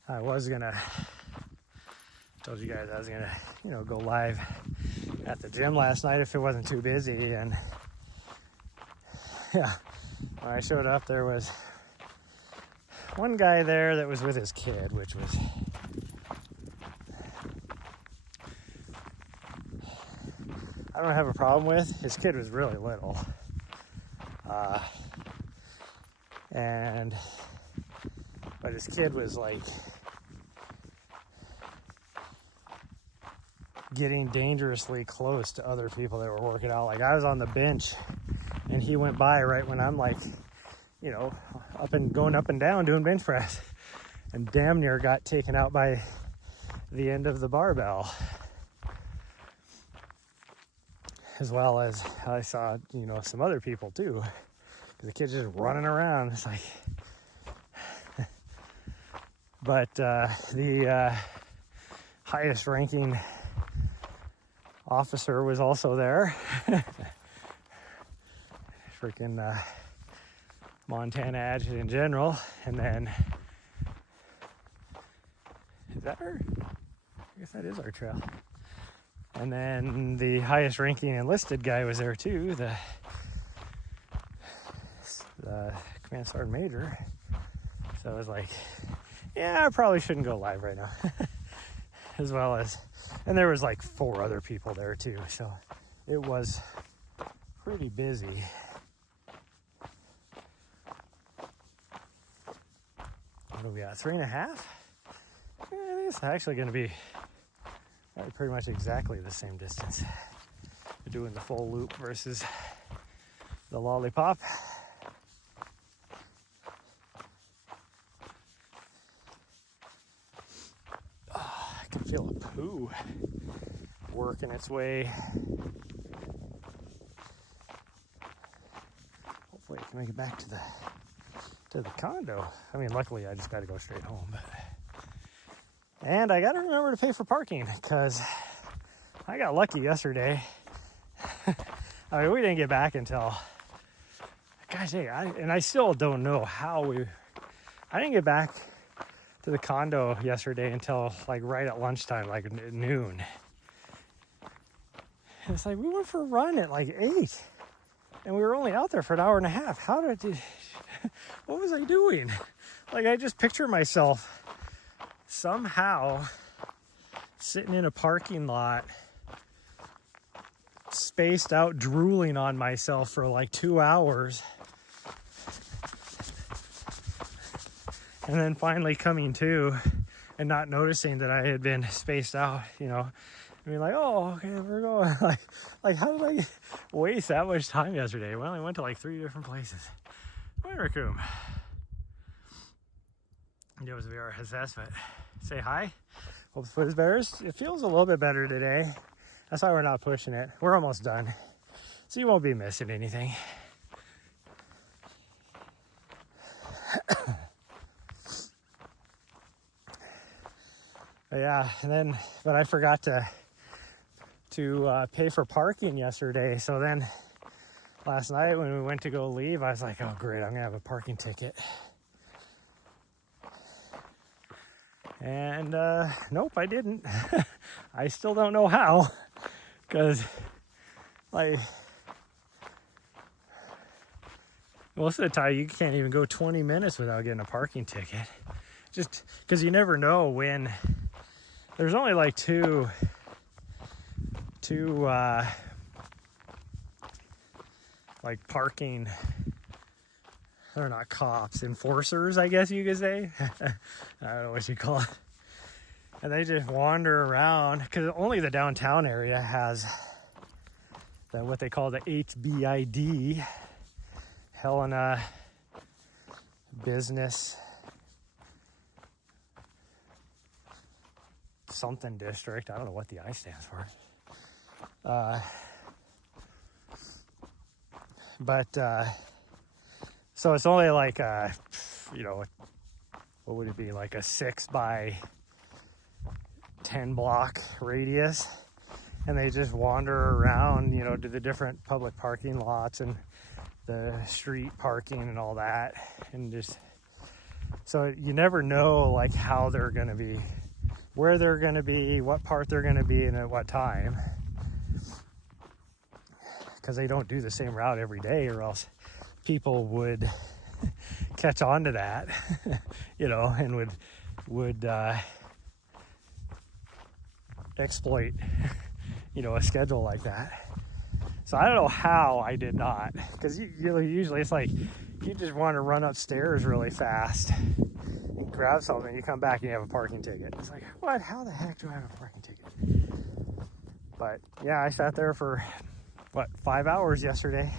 I was gonna, told you guys I was gonna, go live at the gym last night if it wasn't too busy. And yeah, when I showed up, there was one guy there that was with his kid, which was, I don't have a problem with. His kid was really little. But his kid was like getting dangerously close to other people that were working out. Like, I was on the bench And he went by right when I'm like, you know, going up and down doing bench press, and damn near got taken out by the end of the barbell. As well as I saw, you know, some other people too. The kid's just running around. It's like, but the highest ranking officer was also there. Freaking Montana Adjutant General. And then, is that her? I guess that is our trail. And then the highest ranking enlisted guy was there too, the Command Sergeant Major. So I was like, yeah, I probably shouldn't go live right now. As well as, and there was like 4 other people there too. So it was pretty busy. What do we got? 3.5? Yeah, I think it's actually going to be pretty much exactly the same distance. We're doing the full loop versus the lollipop. Oh, I can feel a poo working its way. Hopefully I can make it back to the condo. I mean, luckily I just got to go straight home. And I got to remember to pay for parking, because I got lucky yesterday. I mean, we didn't get back until, gosh dang, I still don't know how I didn't get back to the condo yesterday until like right at lunchtime, like noon. And it's like, we went for a run at like 8, and we were only out there for an hour and a half. What was I doing? Like, I just picture myself somehow sitting in a parking lot, spaced out, drooling on myself for like 2 hours, and then finally coming to and not noticing that I had been spaced out, you know. I mean, like, oh, okay, we're going. Like, how did I waste that much time yesterday? Well, I went to like 3 different places. Raccoon. It was a VR assessment. Say hi. Hope the foot is better. It feels a little bit better today. That's why we're not pushing it. We're almost done, so you won't be missing anything. But yeah, but I forgot to pay for parking yesterday. So then last night when we went to go leave, I was like, oh great, I'm gonna have a parking ticket. And nope, I didn't. I still don't know how, because like most of the time you can't even go 20 minutes without getting a parking ticket, just because you never know when. There's only like two like parking, they're not cops, enforcers, I guess you could say. I don't know what you call it. And they just wander around, because only the downtown area has what they call the HBID, Helena Business something district. I don't know what the I stands for. So it's only like what would it be, like a 6 by 10 block radius, and they just wander around, to the different public parking lots and the street parking and all that, and just so you never know like how they're going to be, where they're going to be, what part they're going to be, and at what time, because they don't do the same route every day, or else people would catch on to that, and would exploit, a schedule like that. So I don't know how I did not, because usually it's like you just want to run upstairs really fast and grab something, you come back and you have a parking ticket. It's like, what? How the heck do I have a parking ticket? But yeah, I sat there for 5 hours yesterday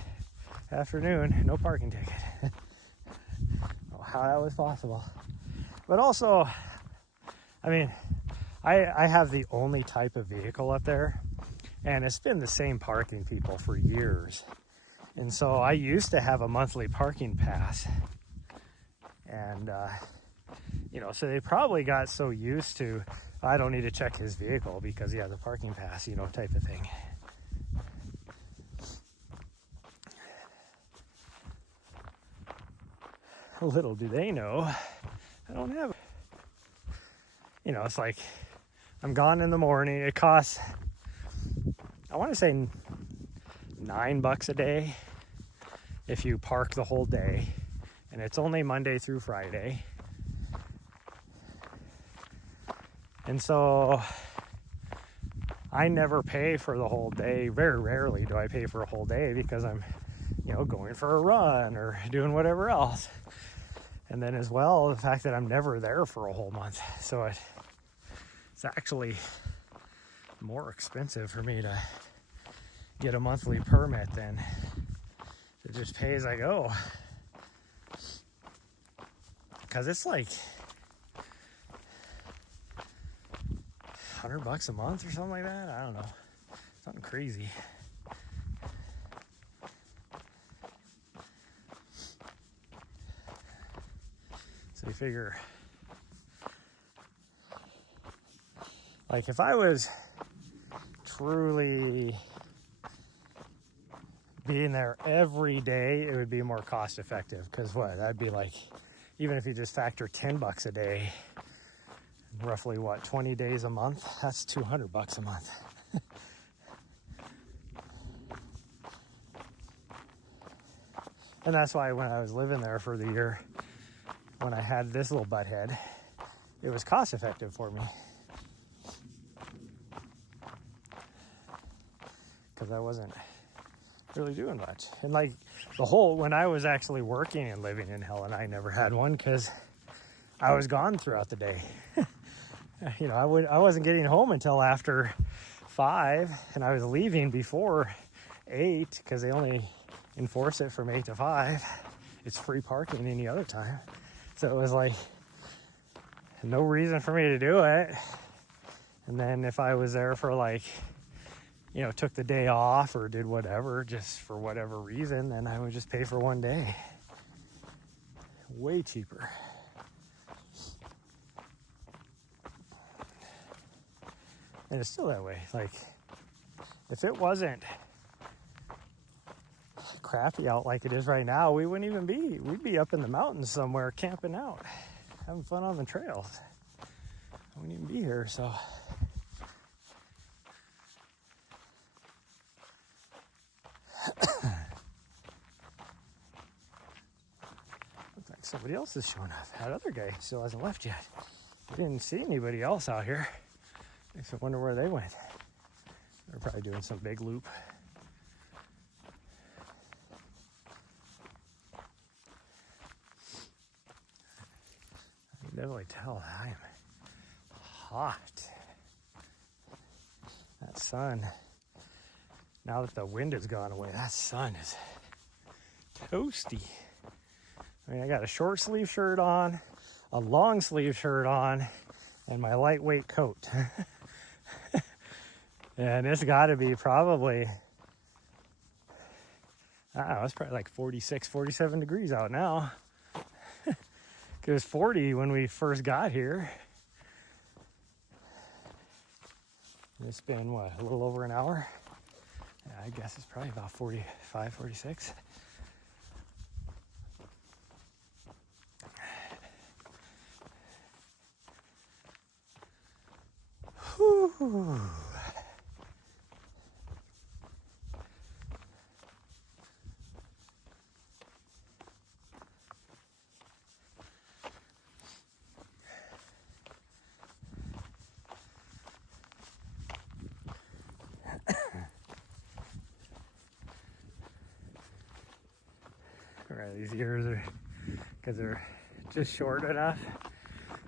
afternoon, no parking ticket. I don't know how that was possible. But also, I mean, I have the only type of vehicle up there, and it's been the same parking people for years. And so I used to have a monthly parking pass. And, you know, so they probably got so used to, I don't need to check his vehicle because he has a parking pass, you know, type of thing. Little do they know, I don't have, you know, it's like I'm gone in the morning. It costs, I want to say $9 a day if you park the whole day, and it's only Monday through Friday. And so I never pay for the whole day. Very rarely do I pay for a whole day because I'm, you know, going for a run or doing whatever else. And then as well, the fact that I'm never there for a whole month. So it's actually more expensive for me to get a monthly permit than to just pay as I go. Because it's like $100 a month or something like that. I don't know. Something crazy. So you figure, like if I was truly being there every day, it would be more cost effective. Because what, that'd be like, even if you just factor $10 a day, roughly what, 20 days a month, that's $200 a month. And that's why when I was living there for the year, when I had this little butt head, it was cost effective for me. Because I wasn't really doing much. And like when I was actually working and living in Helen, I never had one because I was gone throughout the day. You know, I wasn't getting home until after 5, and I was leaving before 8 because they only enforce it from 8 to 5. It's free parking any other time. So it was like no reason for me to do it. And then if I was there for like, you know, took the day off or did whatever, just for whatever reason, then I would just pay for one day. Way cheaper. And it's still that way. Like, if it wasn't crappy out like it is right now, we wouldn't even be. We'd be up in the mountains somewhere camping out, having fun on the trails. I wouldn't even be here, so. Looks like somebody else is showing up. That other guy still hasn't left yet. I didn't see anybody else out here. I wonder where they went. They're probably doing some big loop. I can definitely tell I am hot. That sun, now that the wind has gone away, that sun is toasty. I mean, I got a short sleeve shirt on, a long sleeve shirt on, and my lightweight coat. And it's got to be probably, I don't know, it's probably like 46, 47 degrees out now. It was 40 when we first got here. It's been, what, a little over an hour? Yeah, I guess it's probably about 45, 46. Whew. Right, these ears are, because they're just short enough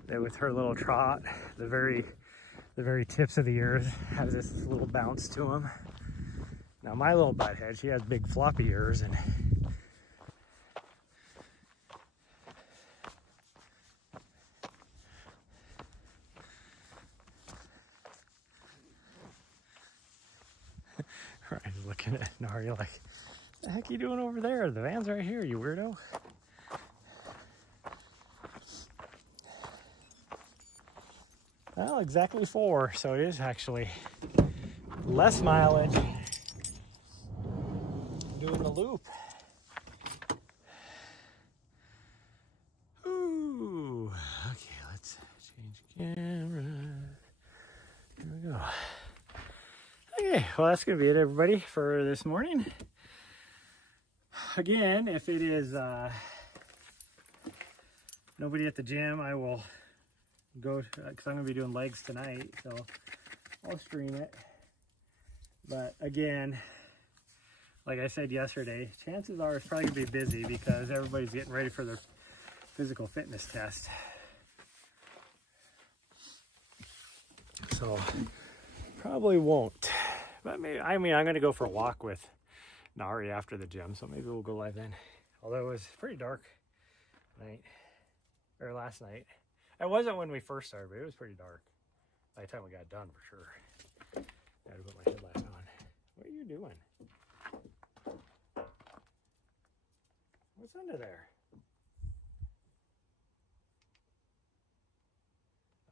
that with her little trot, the very tips of the ears has this little bounce to them. Now my little butthead, she has big floppy ears, and Ryan's looking at Nahri like, what the heck are you doing over there? The van's right here, you weirdo. Well, exactly 4, so it is actually less mileage doing the loop. Ooh, okay, let's change camera. Here we go. Okay, well, that's gonna be it, everybody, for this morning. Again, if it is nobody at the gym, I will go, because I'm gonna be doing legs tonight, so I'll stream it. But again, like I said yesterday, chances are it's probably gonna be busy because everybody's getting ready for their physical fitness test. So probably won't. But maybe, I mean, I'm gonna go for a walk with Nahri after the gym, so maybe we'll go live then. Although it was pretty dark tonight, or last night. It wasn't when we first started, but it was pretty dark by the time we got done, for sure. I had to put my headlight on. What are you doing? What's under there?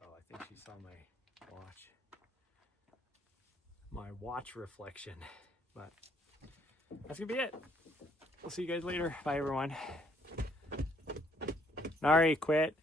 Oh, I think she saw my watch. My watch reflection. But that's gonna be it. We'll see you guys later. Bye, everyone. Nahri, quit.